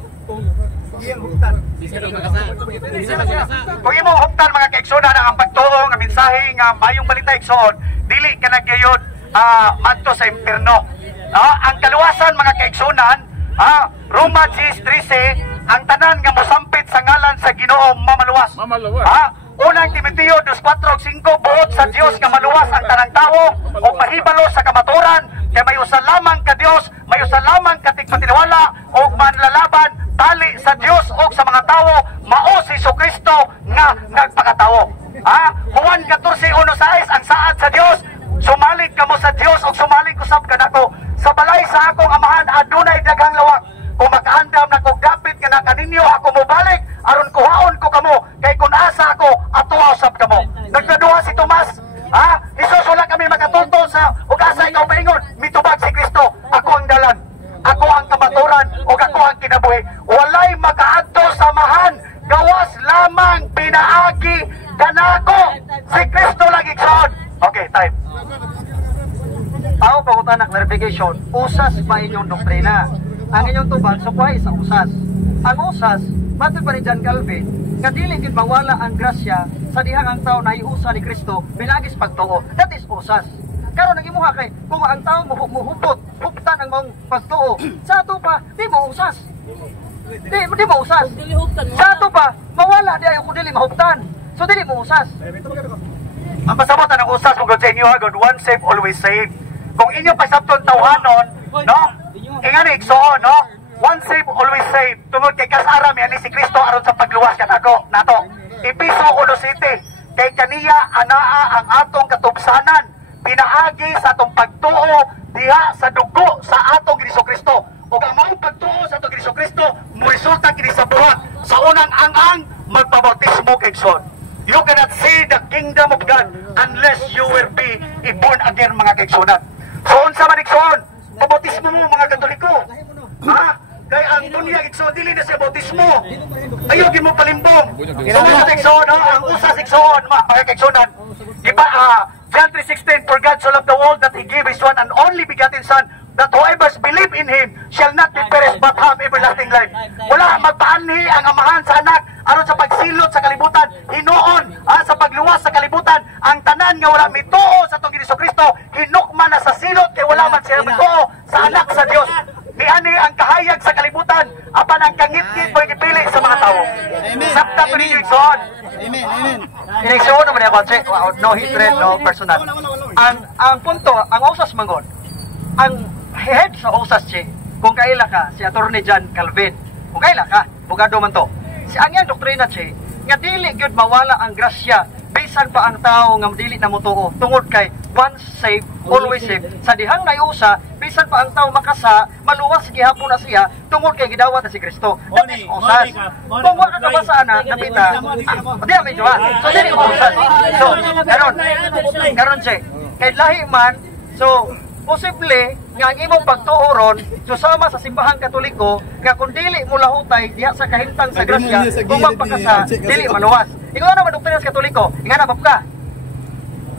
Kung imong huktan mga kaigsoon na ang pagtuo nga mensahe nga mayong balita igsoon, dili ka nagyayod madto sa impierno. Ang kaluwasan mga kaigsunan, Roma 10:13, ang tanan nga mosampit sa ngalan sa Ginoo mamaluwas. Unang Timoteo 2:4-5, buot sa Dios nga maluwas ang tanang tawo ug mahibalo sa kamaturan, kay may usa lamang ka Dios, may usa lamang ka tigpatiniwala ug manlalaban tali sa Dios ug sa mga tawo, mao si Jesucristo nga nagpakatawo. Juan 14:1-6, ang saad sa Dios, sumalig kamo sa Dios ug sumalig usab kanako. Sa balay sa akong amahan adunay daghang lawak. Kung makaandam na ko gapit ka na kaninyo ako mobalik, aron kuhaon ko kamo, kay kung asa ako, atuwa usab kamo. Nagdaduha si Tomas, Isus wala kami makatulto sa ug asa ikaw paingon, mitubag si Kristo, ako ang dalan, ako ang kamaturan, ug ako ang kinabuhi. Walay makaadto sa mahan, gawas lamang pinaagi kanako, si Kristo lagi igsoon. Okay, time. Ako pangutan ng clarification, usas pa inyong doktrina. Ang inyong tubag, sukway sa usas. Ang usas, matod pa ni John Calvin, nga dili gid mawala ang grasya sa dihang ang tao nahiusa ni Kristo pinagis pagtuo. That is usas. Karon nagimuha kay kung ang tao muhupot, huptan ang mong pagtuo. Sa ato pa, di mo usas. Di mo usas. Sa ato pa, mawala di ayo kung dili mahuptan. So dili mo usas. Ang pasabot ng usas mo sa inyo, God, once saved, always saved. Kung inyo pasabton tawhanon, no? Ingani igsoon, no? once saved, always saved. Tungod kay kasara mi ani si Kristo aron sa pagluwas kanako nato. Episo 1:7 kay kaniya anaa ang atong katubsanan pinaagi sa atong pagtuo diha sa dugo sa atong Kristo. Ug ang maong pagtuo sa atong Kristo mo resulta kini sa buhat sa unang ang magpabautismo kay Son. You cannot see the kingdom of God unless you will be born again mga kaigsunan. So unsa man igsoon? Pabautismo mo mga Katoliko. Ha? Kay ang dunya igsoon dili na sa bautismo. Ayaw gyud mo palimbong. So unsa igsoon ang usas igsoon mga kaigsunan. Di ba John 3:16 for God so loved the world that he gave his one and only begotten son that whoever believe in him shall not be perished but have everlasting life. Wala magpaanhi ang amahan sa anak aron sa pagsilot sa kalibutan, hinuon sa pagluwas sa kalibutan, ang tanan nga wala mituo sa atong Kristo, hinukman na sa silot kay wala man siya mituo sa anak sa Dios. Niani ang kahayag sa kalibutan, apan ang kangit-ngit mo gipili sa mga tao. Sabta pa ninyo igsoon. Amen, amen. Inigsoon naman ako, no hatred, no personal. Ang punto, ang usas mangon, ang head sa usas kung kaila ka, si Attorney John Calvin, kung kaila ka, bugado man to. Si ang iyang doktrina nga dili gyud mawala ang grasya, bisan pa ang tao nga dili na mutuo, tungod kay once saved, always saved. Sa dihang nayusa, bisan pa ang tao makasa, maluwas gihapon na siya, tungod kay gidawat na si Kristo. That is usas. Kung wala ka kabasaan na, napita, di na medyo So, dili usas. So, karon kay lahi man, so, posible nga ang imong pagtuoron susama sa simbahang Katoliko nga kung dili mo lahutay diha sa kahimtang sa grasya kung magpakasa dili maluwas. Ikaw ano man doktrina sa Katoliko? Ingana bab ka?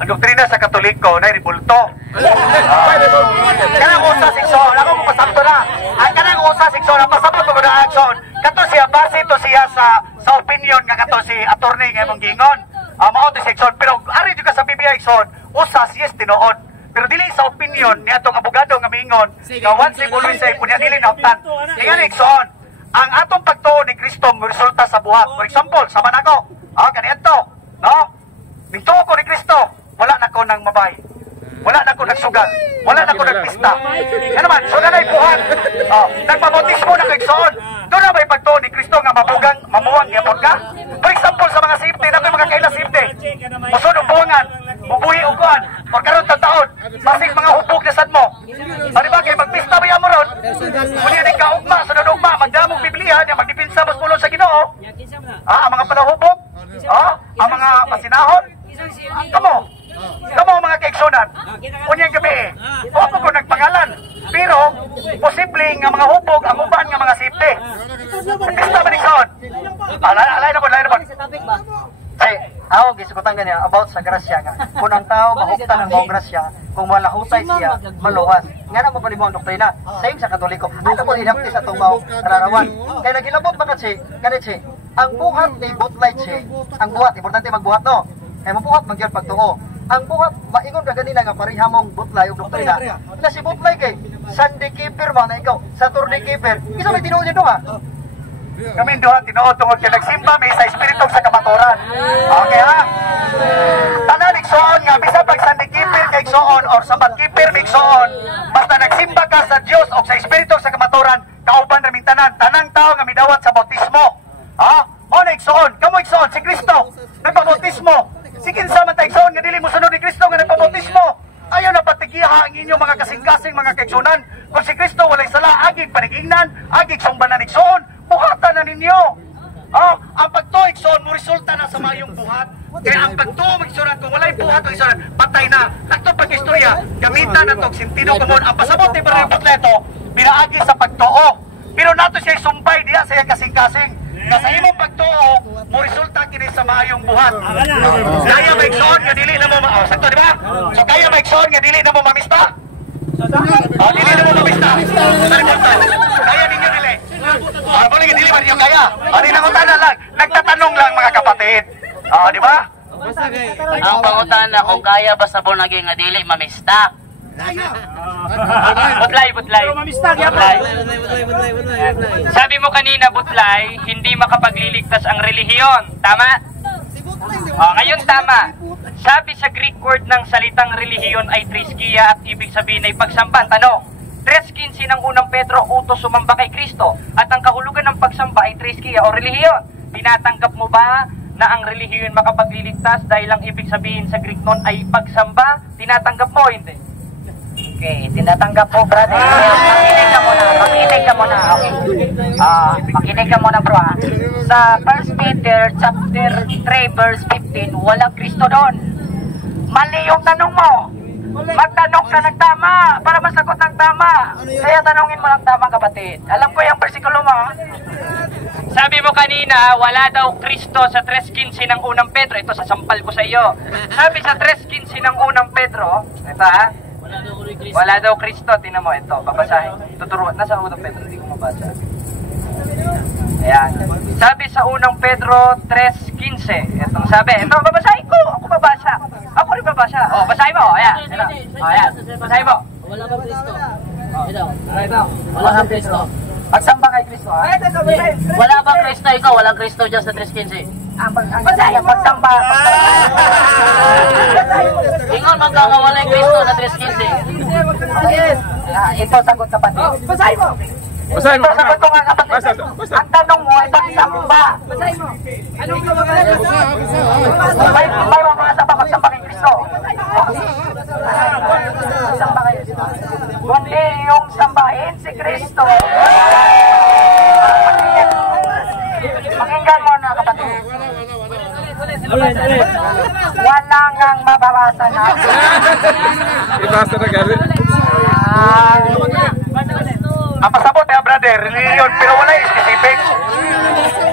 Ang doktrina sa Katoliko na ribulto. Kanang usas igsoon, ako mo pasabto na. Ang kanang usas igsoon, ang pasabto ko na action. Kato siya base to siya sa opinion nga kato si attorney nga imong gingon. Mao to section pero ari jud ka sa Biblia igsoon, usas yes tinuod. Pero dili sa opinion ni atong abogado nga miingon nga once saved always saved kunya dili nauptan. Ingon igsoon, ang atong pagtuo ni Kristo mo resulta sa buhat. For example, sama nako. Kaniadto, no? Mintuo ko ni Kristo, wala na ko nang mabay. Wala na ko nagsugal. Wala na ko nagpista. Ano man, so na buhat. Nagpabautismo na kay igsoon. Doon na may pagtuo ni Kristo nga mamuwang gyapon ka? For example, sa mga safety, na may mga kaila safety. Musod og buwangan, bubuhi og kuan, or karon taon, masig mga hubog na sad mo. Ano ba kay magpista ba mo ron? Kung yan ka ugma, sunod ugma, magdamog Biblia, magdipinsa mas pulo sa Ginoo. Ang mga palahubog, ang mga masinahon. Kamo mga kaigsunan. Unyang gabi, ako ko nagpangalan. Pero, posible nga mga hubog, ang uban nga mga safety. Pista ba nigsoon? Alay na po. Ako gisikutan ganyan about sa grasya nga. Kung ang tao mahuktan ang mong grasya, kung malahutay siya, maluwas. Nga na mo pa ang doktrina. Same sa Katoliko. Ano po hinapti sa itong mao kararawan. Kaya nagilabot ba ganit ang buhat ni butlay ang buhat, importante magbuhat no. Kaya mabuhat magyud pagtuo. Ang buhat, maingon ka ganila nga pariha mong butlay o doktrina. Na si butlay kay Sunday keeper man na ikaw, Saturday keeper. Isa may tinuod nyo ha? Kami doon tinuod tungod kay nagsimba may sa espiritu sa kamaturan. Okay ha? Tanan igsoon nga bisa pag Sunday keeper kay igsoon or Sabbath keeper kay igsoon, basta nagsimba ka sa Dios o sa espiritu sa kamaturan, kauban raming tanang tao nga midawat sa bautismo. O na igsoon, kamo igsoon si Kristo nagpabautismo. Si kinsa man ta igsoon nga dili mo sunod ni Kristo nga nagpabautismo. Ayaw na patigiha ang inyong mga kasing-kasing mga kaigsunan. Kung si Kristo walay sala, agig panigingnan, agig sumbanan igsoon, buhatan na ninyo. Ang pagtuo igsoon mo resulta na sa mayong buhat. Kaya ang pagtuo igsoon kung walay buhat o igsoon, patay na. Nakto pag-istorya, gamitan na itong sentido komon. Ang pasabot ni Barrio Butleto, pinaagi sa pagtuo. Pero nato siya sumpay diya sa iyang kasing-kasing. Na sa imong pagtuo, mo resulta kini sa mayong buhat. Kaya ba igsoon nga dili na mo sakto di ba? So kaya ba igsoon nga dili na mo mamista? Dili na mo mamista. Kaya ninyo dili. Bali dili ba niyo kaya? Di nangutana lang. Nagtatanong lang mga kapatid. Di ba? Ang pangutana kung kaya ba sa bonagi nga dili mamista? Butlay. Sabi mo kanina, Butlay, hindi makapagliligtas ang relihiyon. Tama? Ngayon tama. Sabi sa Greek word ng salitang relihiyon ay triskia at ibig sabihin ay pagsamba. Tanong, 3:15 ng unang Pedro, utos sumamba kay Kristo. At ang kahulugan ng pagsamba ay triskia o relihiyon. Tinatanggap mo ba na ang relihiyon makapagliligtas dahil ang ibig sabihin sa Greek nun ay pagsamba? Tinatanggap mo, hindi? Okay, tinatanggap mo, brother. Makinig ka muna, makinig ka muna. Okay. Makinig ka muna, bro. Sa 1 Peter chapter 3 verse 15, walang Kristo doon. Mali yung tanong mo. Magtanong ka ng tama para masagot ng tama. Kaya tanongin mo ng tama, kapatid. Alam ko yung versikulo mo. Sabi mo kanina, wala daw Kristo sa 3:15 ng unang Pedro. Ito, sasampal ko sa iyo. Sabi sa 3:15 ng unang Pedro, ito ha, wala daw Kristo. Tingnan mo, ito, babasahin. Tuturuan, nasa unang Pedro, hindi ko mabasa. Ayan. Sabi sa unang Pedro 3:15. Itong sabi, ito, babasahin ko. Ako babasa. Ako rin babasa. O, basahin mo. Ayan. Ayan. Basahin mo. Wala bang Kristo? Ito. Wala bang Kristo? Pagsamba kay Kristo, ha? Wala bang Kristo? Ikaw, walang Kristo dyan sa 3:15. Basahin, pagsamba. Ingon magkakawala yung Kristo sa 3:15. Ito, sagot kapatid. Basahin mo. Basahin mo. Ito, sagot ko nga kapatid. Basa. Ang tanong mo ay pagsamba. Basahin mo. Anong may mamasa pa pagsamba kay Kristo? Pagsamba kay Kristo. Kundi yung sambahin si Kristo. Pakinggan mo na, kapatid. Wala ngang mababasa na. Ibasa na galit. Ang pasabot brother, reliyon, pero wala specific.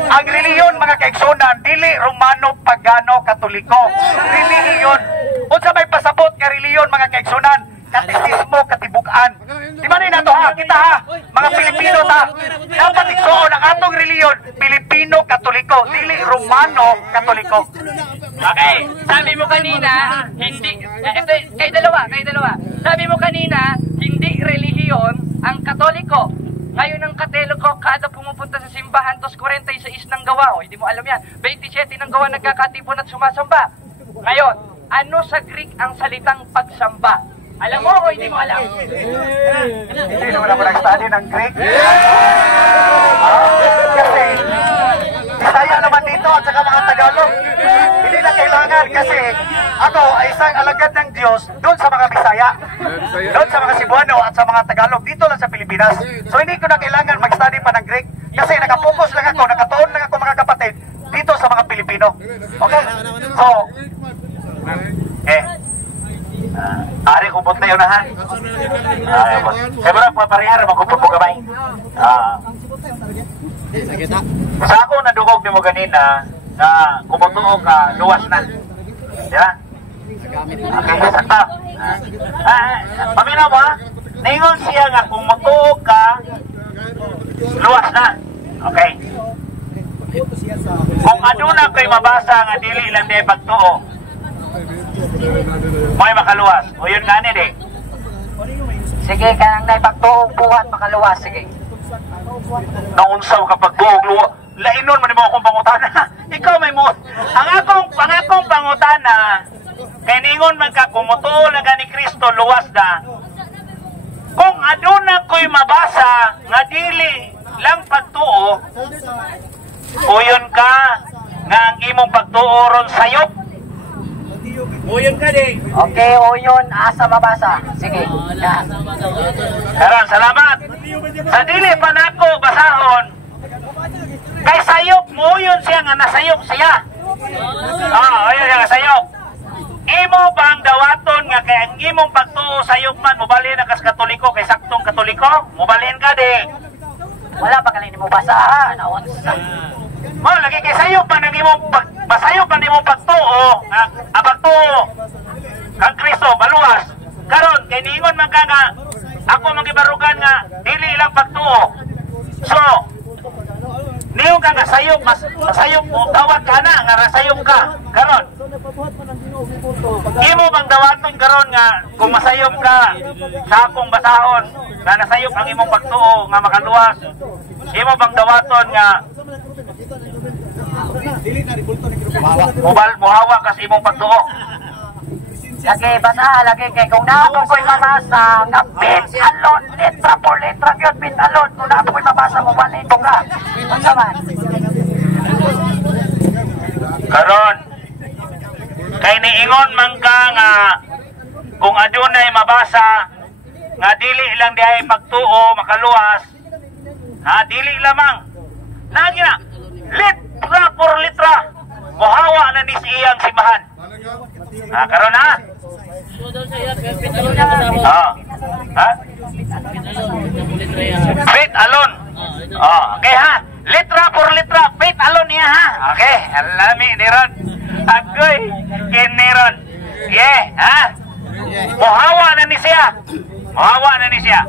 Ang reliyon, mga kaigsunan, dili Romano, Pagano, Katoliko. Reliyon. Unsa may pasabot nga reliyon, mga kaigsunan? Katekismo, katibukan. Di ba na ito ha? Kita ha? Mga Pilipino ta. Dapat igsuon ang atong reliyon, Pilipino, Katoliko. Dili Romano, Katoliko. Okay, sabi mo kanina, hindi, kayo dalawa. Sabi mo kanina, hindi relihiyon ang Katoliko. Ngayon ang Katoliko, kada pumupunta sa simbahan, 2:46 ng gawa. O, hindi mo alam yan. 27 ng gawa nagkakatipon at sumasamba. Ngayon, ano sa Greek ang salitang pagsamba? Alam mo o hindi mo alam? Hindi naman ako nag-study ng Greek. Kasi, Bisaya naman dito at saka mga Tagalog. Hindi na kailangan kasi ako ay isang alagad ng Diyos doon sa mga Bisaya. Doon sa mga Cebuano at sa mga Tagalog dito lang sa Pilipinas. So hindi ko na kailangan mag-study pa ng Greek kasi nakapokus lang ako, nakatuon lang ako mga kapatid dito sa mga Pilipino. Okay? So, ari kumpot na yun na ha? Siyempre, paparihar, magkumpot po kamay. Sa ako nadugog ni mo ganina na kumutuo ka, luwas na. Diba? Okay, sakta. Paminaw mo ha? Ningon siya nga kumutuo ka, luwas na. Okay. Kung aduna ko'y mabasa nga dili lang di pagtuo, may makaluwas. O yun nga nid eh. Sige, kanang naipagtuong buhat makaluwas. Sige. Naunsaw kapag buog luwa. Lainon man mo akong pangutana. Ikaw may mo. Ang akong pangutana, kay ningon man ka kumutuo lang ni Kristo luwas na. Kung aduna ko'y mabasa nga dili lang pagtuo, uyon ka nga ang imong pagtuo ron sayop. Uyon ka di. Okay, uyon, asa mabasa. Sige. Karon, salamat. Sa dili pa nako basahon, kay sayop mo yun siya nga nasayop siya. Ayun siya nga sayop. Imo bang dawaton nga kay ang imong pagtuo sayop man, mubalhin na kas Katoliko, kay saktong Katoliko? Mubalhin ka di. Wala pa kalini mo basa. Naunsa. Mo lagi kay sayop pa nang imong basayop pa nimo pagtuo, pagtuo kang Kristo baluwas. Karon kay ningon man ka nga ako magibarugan nga dili lang pagtuo. So, niyo ka nga sayop, masayop mo, tawag ka na, nga nasayop ka. Karon, imo bang dawaton karon nga, kung masayop ka, sa akong basahon, nga nasayop ang imong pagtuo, nga makaluwas, imo bang dawaton nga, muhawa ka sa imong pagtuo. Lagi, basa, lagi kay kung na ako ko'y mamasa, nga bit alon, litra por litra, yun, bit alon, kung na ako ko'y mamasa, mawalin ko ka. Basta man. Karon, kay niingon man ka nga, kung adunay mabasa, nga dili lang diay pagtuo, makaluwas, ha, dili lamang. Lagi na, litra por litra, muhawa na ni siyang simbahan. Ha, karon ha? Ha? Bit alon. Okay ha? Litra por litra, bit alon niya ha? Okay, alami ni Ron. Agoy, kiniron. Yeah, ha? Muhawa na ni siya. Muhawa na ni siya.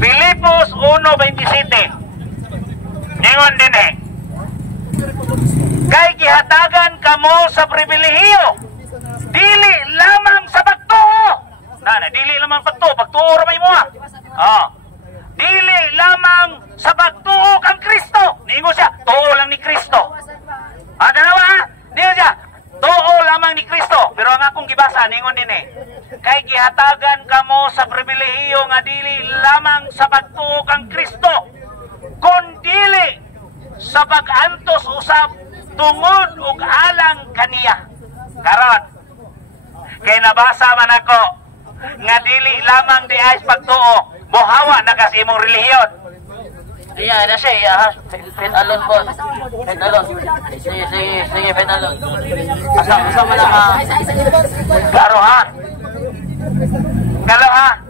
Filipos 1:27. Ningon din eh. Kay gihatagan kamo sa pribilehiyo, dili lamang sa pagtuo. Dili lamang pagtuo, pagtuo ramay mo ha. Dili lamang sa pagtuo kang Kristo. Ningon siya, tuo lang ni Kristo. Dalawa ha? Ningon siya, tuo lamang ni Kristo. Pero ang akong gibasa, ningon din eh. Kay gihatagan kamo sa pribilehiyo nga dili lamang sa pagtuo kang Kristo, kundili sa pag-antos usab tungod ug alang kaniya. Karon, kay nabasa man ako nga dili lamang di ay pagtuo, muhawa na kasi imong relihiyon. Iya, na siya, iya ha. Fit alon po. Fit alon. Sige, fit alon. Asa man na ha. Klaro ha? Klaro ha?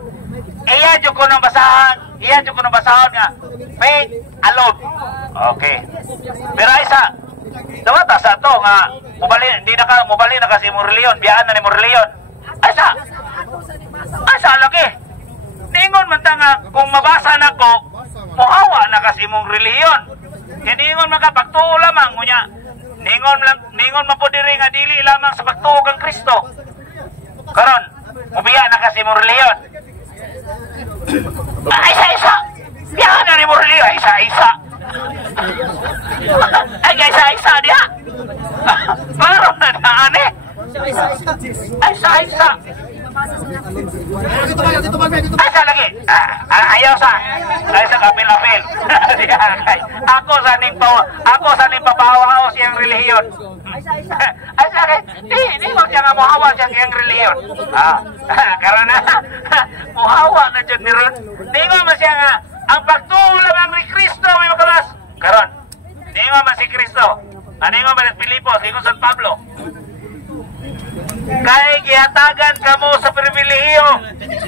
Iya jud ko nang basahan. Iya jud ko nang basahan nga. Faith alone. Okay. Pero isa, dawata sa to nga mubali na kasi imong reliyon, biyaan na ni imong reliyon. Asa lagi. Ningon man ta nga kung mabasa nako, muhawa na kasi imong reliyon. Kaya ningon man ka pagtuo lamang ngunya. Ningon man po diri nga dili lamang sa pagtuo kang Kristo. Karon, mubiya na kasi imong reliyon. Isa. Biyaan na ni imong reliyon, isa. Ay, isa dia. Pero nanaane. Isa. Asa lagi. Ayaw sa kapil-apil. Ako sa ning papahaw siyang relihiyon. Asa lagi. Di mo siya nga muhawa siyang relihiyon. Karon na muhawa na jud ni Ron. Dingo man siya nga ang pagtuo lamang ni Kristo may makalas. Karon, ningo man si Kristo. Ningo man si Filipos, ningo San Pablo. Kay gihatagan kamo sa pribilehiyo,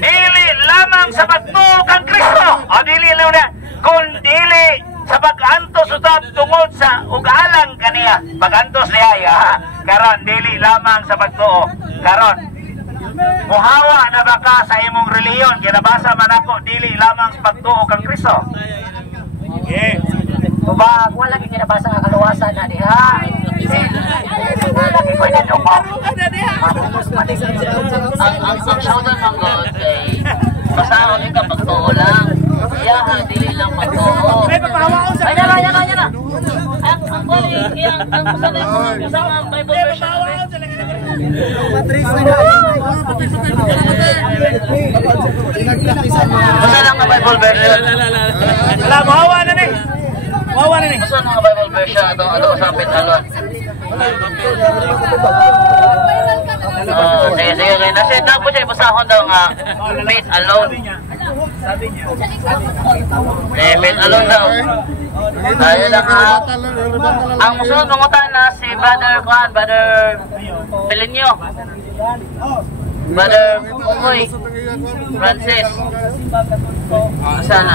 dili lamang sa pagtuo kang Kristo. Dili lang na, kung dili sa pag-antos usab tungod sa ugalang kaniya. Pag-antos niya, karon dili lamang sa pagtuo. Karon, muhawa na baka sa imong reliyon, kinabasa man ako, dili lamang sa pagtuo kang Kristo. Okay. Ba, wala kang kinabasa ang kaluwasan na diha. Wala kang pwede dumong. Ang saudan ng God kay pasahon ka pagtuo lang. Iya, dili lang pagtuo. Ay, na. Ang poli, ang kasama ang Bible version. Basta lang ang Bible version. Wala, mahawa na ni. Basta lang ang Bible version. Ito usapin alon. Sige. Nasit na po siya. Basahon daw nga faith alone. Faith alone daw. Ayun lang ha. Ang musunod nangutan na si Brother Pelinyo. Brother Umoy Francis. Sana.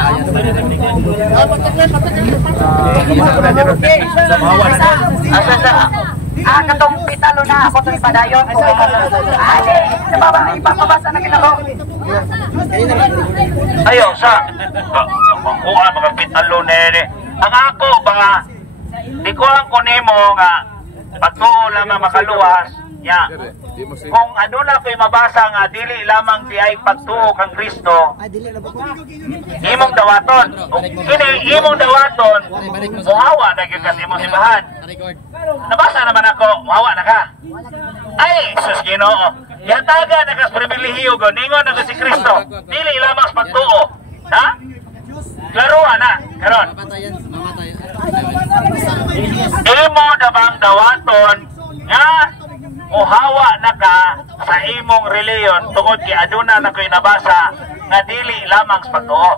Asa katong pitalo na ako sa padayon ko. Ipapabasa na kinako. Ayaw sa kuha mga pitalo nene. Ang ako mga di ko lang kunimo nga pagtuo lamang makaluwas nya. Kung ano na ko'y mabasa nga dili lamang di ay pagtuo kang Kristo, imong dawaton. Kini imong dawaton, muhawa na gyud kasi imong simbahan. Nabasa naman ako, muhawa na ka. Ay, sus Ginoo. yataga nakas pribilehiyo go ningon na si Kristo dili lamang sa pagtuo. Ha? Klaruan na karon. Imo na bang dawaton nga uhawa na ka sa imong reliyon tungod kay aduna na ko'y nabasa nga dili lamang sa pagtuo.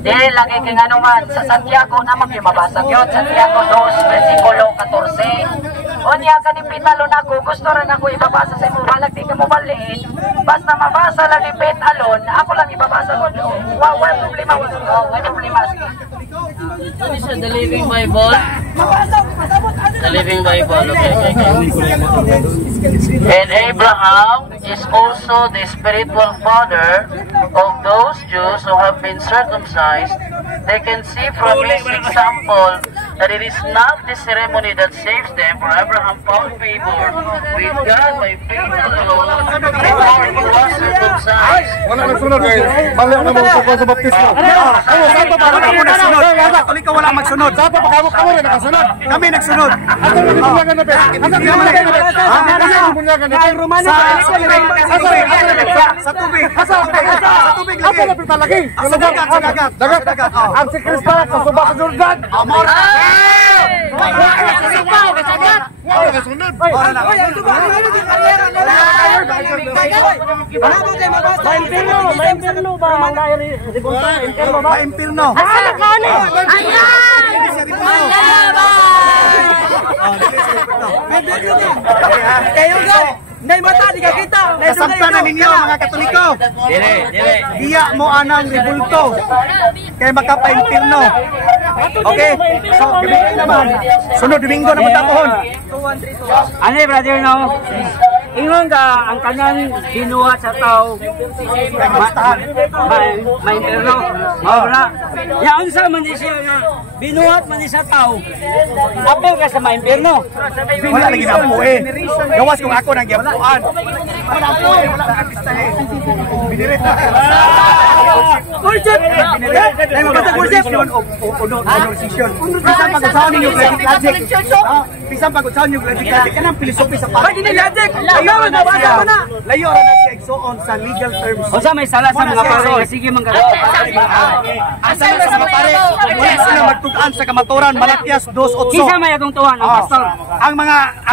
Dili lagi kay nganuman sa Santiago namang mabasa gyud Santiago 2 bersikulo 14. Unya kanipitalo nako gusto rin ako ibabasa sa imo balag di ka mo baliin. Basta mabasa lang ni Petalon, ako lang ibabasa ko. Wala problema ko. Wala problema. This is the Living Bible. The Living Bible. Okay. And Abraham is also the spiritual father of those Jews who have been circumcised. They can see from this example that it is not the ceremony that saves them, for Abraham found favor with God by faith alone before he was circumcised. Wala nagsunod guys. Balik na mga tukol sa baptismo. Saan pa para kamo nagsunod? Katoliko wala magsunod. Saan pa kamo rin nakasunod? Kami nagsunod. Ato na binunyagan na bes. Ato na binunyagan na bes. Sa binunyagan na bes. Sa tubig. Sa tubig lagi. Ato na pita lagi. Sa dagat. Dagat. Ang si Kristo kasubak sa Jordan. Amor. Nay mata di ka kita. Kasampan na ninyo mga Katoliko. Diya mo anang ribulto kay makapaintirno. Okay. So gabi naman. Sunod Domingo na matapon. Ano brother no? Ingon ka ang kanang binuhat sa tao may interno. Wala. Ya unsa man di siya binuhat man sa tao. Apo ka sa may impierno. Wala lagi na po eh. Gawas kung ako nang giapuan. Wala po eh. Wala na pistahe. Binirit na. Worship. Ay magkatag worship. Uno session. Pisang pag-usahan ninyo logic. Pisang pag-usahan ninyo logic. Kanang filosofi sa pag. Logic. Layo na siya igsuon sa legal terms. O sa may sala sa mga pare, sige man ka. Asa na sa mga pare, wala sila magtugan sa kamaturan, Malakias 2:8. Kisa may atong tuhan ang pastor. Ang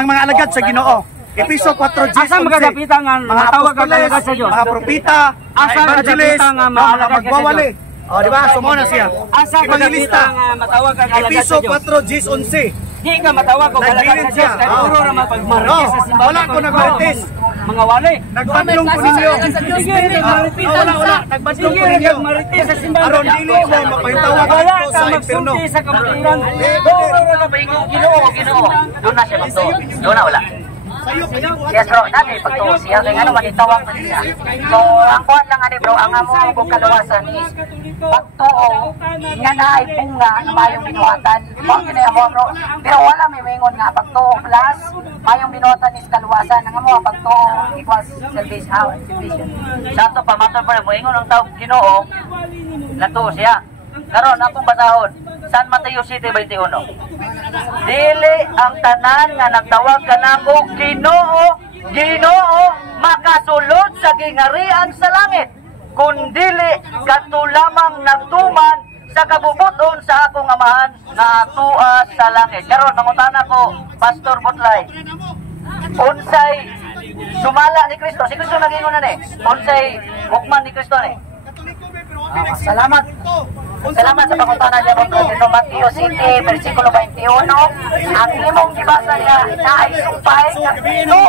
mga alagad sa Ginoo. Episo 4:10. Asa magadapitan nga mga tawag ka alagad sa Dios. Mga propeta, asa magadapitan nga mga alagad sa Dios. O di ba? Sumo na siya. Asa magadapitan nga matawag ka alagad Episo sa Dios. 4:11. Di ka matawag ko alagad sa Dios. Kay puro ra magmarites sa simbahan. Wala ko nagmarites. Mga wali. Nagpadlong ko ninyo. Wala. Nagpadlong ko ninyo. Marites sa simbahan. Aron dili mo mapahitawag Wala ko ka sa impierno. magsulti sa kamaturan. Puro na ba yung Ginoo? Doon na siya magtuo. Doon na wala. Yes bro, nabi pagtuo siya kay ano manitawag man siya. So ang kuan lang ani bro, ang amo kong kaluwasan is pagtuo nga naay bunga na mayong binuhatan. Mao gyud amo bro. Pero wala may mingon nga pagtuo plus mayong binuhatan is kaluwasan. Ang amo pagtuo equals salvation. Sa ato pa mato pa mo ingon ang tawag Ginoo. Nato siya. Karon akong basahon. San Mateo 7:21. Dili ang tanan nga nagtawag kanako Ginoo makasulod sa gingarian sa langit, kundili kadto lamang nagtuman sa kabubuton sa akong amahan nga atua sa langit. Karon mangutana ko, Pastor Butlay. Unsay sumala ni Kristo? Si Kristo nagingon na ni. Unsay hukman ni Kristo ni? Salamat. Salamat sa pangutana niya mo dito Mateo City, versikulo 21. Ang imong gibasa niya na ay sumpay na Kristo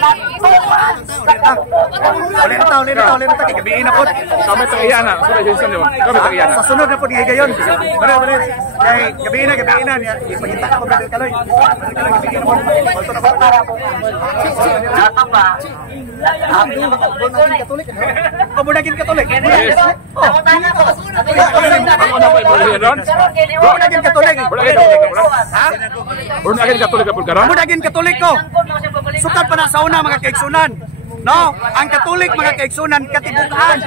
nagtuman sa kabubuton. Ulit na ta gabiin na po. Kami tagiyan na. Kami tagiyan na. Sa sunod na po ni gayon. Bare. Kay gabiin na. Ipakita ko brother Kaloy. Ato pa. Kabunagin Katolik. Yes. Pangutana ko. Ako na po ibulhin ron. Kabunagin Katolik. Kabunagin Katolik ka pulgaran. Kabunagin Katolik ko. Sukat pa na sa una mga kaigsunan. No, ang Katolik mga kaigsunan katibukan.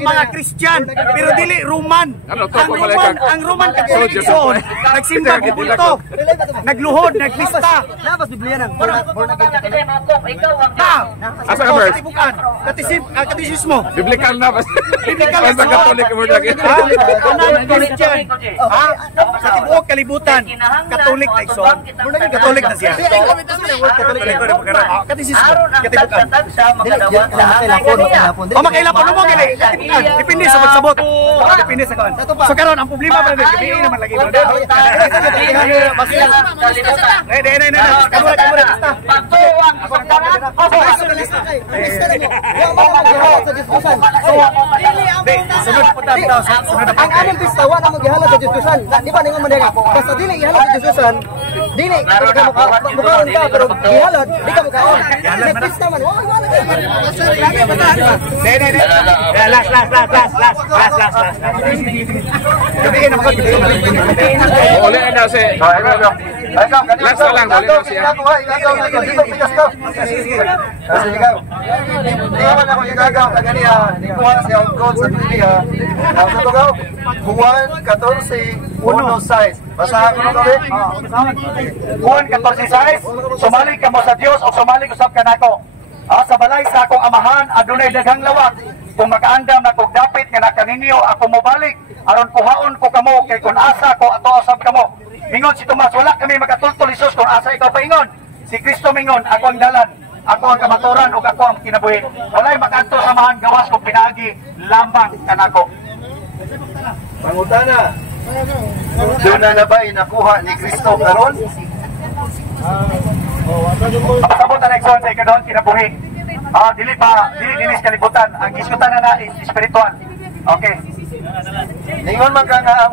Mga Christian, pero dili Roman. Ang Roman Catholic igsoon, nagsimba gibulto, nagluhod, naglista. Labas Biblia nang born again Catholic. Asa ka first? Katisismo. Biblical na ba? Biblical sa Katolik born again. Christian. Sa tibuok kalibutan, Katolik na igsoon. Katolik na siya. Katisismo. Katibukan. Makailapon mo gali. Depende sa pagsabot. Depende sa kuan. So karon ang problema ba dili naman lagi ba? Pagtuwang pagdaran o ang among pista wa na maghihalad sa Diyosan. Di ba ningon man diha? Basta dili ihalad sa Diyosan, dili mukaon ka pero ihalad di ka mukaon. Pista man. Boleh na si. Last na lang, boleh na siya. Juan 14:1 basahan ko na gabi. Juan 14:6 sumali ka mo sa Dios o sumali usab ka nako. Sa balay sa akong amahan adunay daghang lawak. Kung makaandam na kog dapit nga nakaninyo ako mobalik aron kuhaon ko kamo kay kun asa ko ato usab kamo. Mingon si Tomas, wala kami makatultol Isus kung asa ikaw paingon. Si Kristo mingon, ako ang dalan, ako ang kamaturan ug ako ang kinabuhi. Walay makanto samahan gawas kog pinaagi lamang kanako. Pangutana. Doon na ba inakuha ni Kristo karon? Pasabot na nagsuon sa ikadon kinabuhi. Dili dinis kalibutan. Ang iskutan na is spiritual. Okay. Ningon man ka nga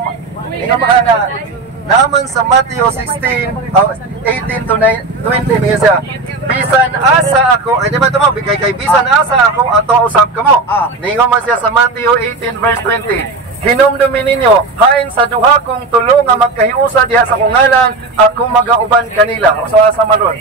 naman sa Matthew 16:18 to 20 niya siya. Bisan asa ako, ay di ba ito mo, kay bisan asa ako ato usab kamo. Ningon man siya sa Matthew 18:20. Hinumdumin ninyo, hain sa duha kong tulo nga magkahiusa diha sa kungalan, ako magauban kanila. So asa maron?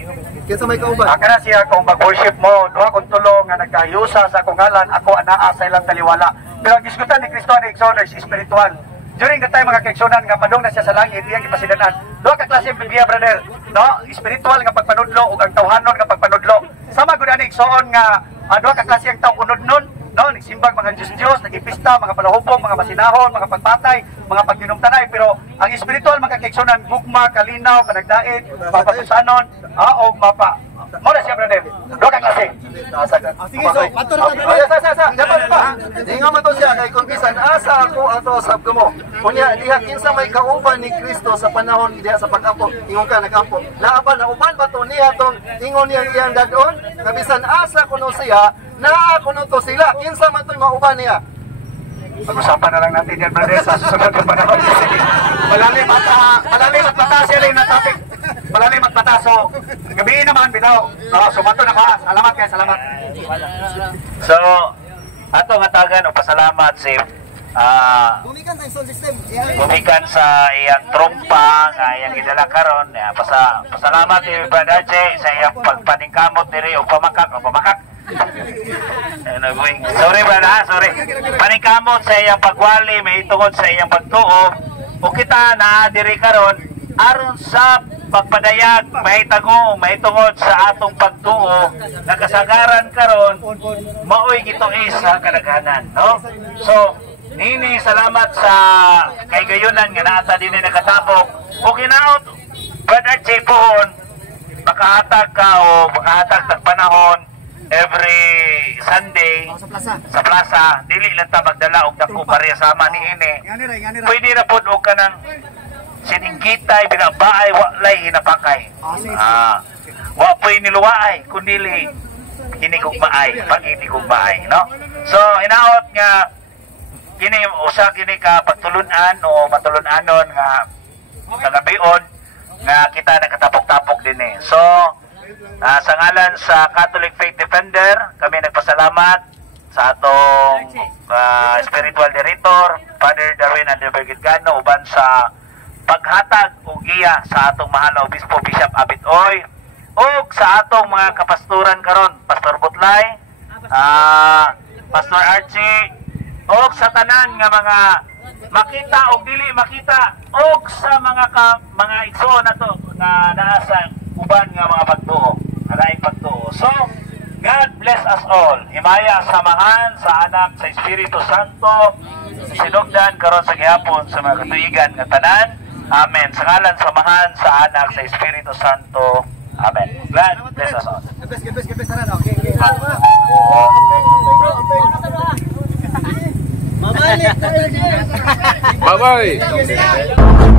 Kinsa may kauban? Kana siya kung mag-worship mo, duha kong tulo nga nagkahiusa sa kungalan, ako anaa sa ilang taliwala. Pero ang iskutan ni Kristo ni Exoners spiritual. During the time mga kaigsunan nga padung na siya sa langit, iyang ipasidanan. Duha ka klase ng Biblia, brother. No? Spiritual nga pagpanudlo ug ang tawhanon nga pagpanudlo. Sama gud ani igsoon nga duha ka klase ang tawo unod-nun. No, nagsimbag mga Diyos, nagipista, mga palahubog, mga masinahon, mga pagpatay, mga pagginumtanay. Pero ang spiritual mga kaigsunan, gugma, kalinaw, panagdait, papatusanon, o mapa. Mula siya, brother. Duha ka klase. Sige, so, pato na dapat pa. Dinga mo to siya, kay kung bisan asa ako ato usab kamo. Kunya, diha kinsa may kauban ni Kristo sa panahon diha sa pagkampo, ingon ka nagkampo. Naaban na uban ba to niya tong ingon niya iyang dadon? Kabisan asa kuno siya, naa kuno to sila. Kinsa man to'y mauban niya? Pag-usapan na lang natin yan, brother, sa susunod na panahon. Malalim at mata siya rin na topic. Malalim at mata. So, gabihin naman, bitaw. Sumato na ka. Salamat kayo, salamat. So, atong hatagan o pasalamat si gumikan sa iyang trompa nga iyang gidala karon. Pasalamat ni Brother Che sa iyang pagpaningkamot diri o pamakak. Sorry brother, sorry. Paningkamot sa iyang pagwali, may tungod sa iyang pagtuo. O kita na diri karon aron sa pagpadayag, may tungod sa atong pagtuo, nakasagaran karon, maoy gituis sa kadaghanan, no? So, nini salamat sa kay gayunan nga naata dinhi nakatapok. O kinaot, Brother Che pohon, makahatag ka o makahatag tag panahon every Sunday sa plaza, dili lang ta magdala og dako pareha sama ni ini. Pwede ra pod og kanang siningkitay binabaay walay hinapakay. Wa po'y niluwaay kundili hinigugmaay, pag-hinigugmaay, no? So hinaot nga kini usa kini ka pagtulunan o matulunanon nga kagabion nga kita nakatapok-tapok din eh. So sa ngalan sa Catholic Faith Defender, kami nagpasalamat sa atong spiritual director, Father Darwin Anderbergitgano, uban sa paghatag o giya sa atong mahal na obispo Bishop Abit Oy, ug sa atong mga kapasturan karon, Pastor Butlay, Pastor Archie, ug sa tanan nga mga makita o dili makita, ug sa mga igsoon nato na naa sa uban nga mga pagtuo, alaing pagtuo. So God bless us all. Himaya samahan sa Anak sa Espiritu Santo, sinugdan karon sa gihapon sa mga katuigan nga tanan. Amen. Sa ngalan samahan sa Anak sa Espiritu Santo. Amen. God bless us all. Bye-bye.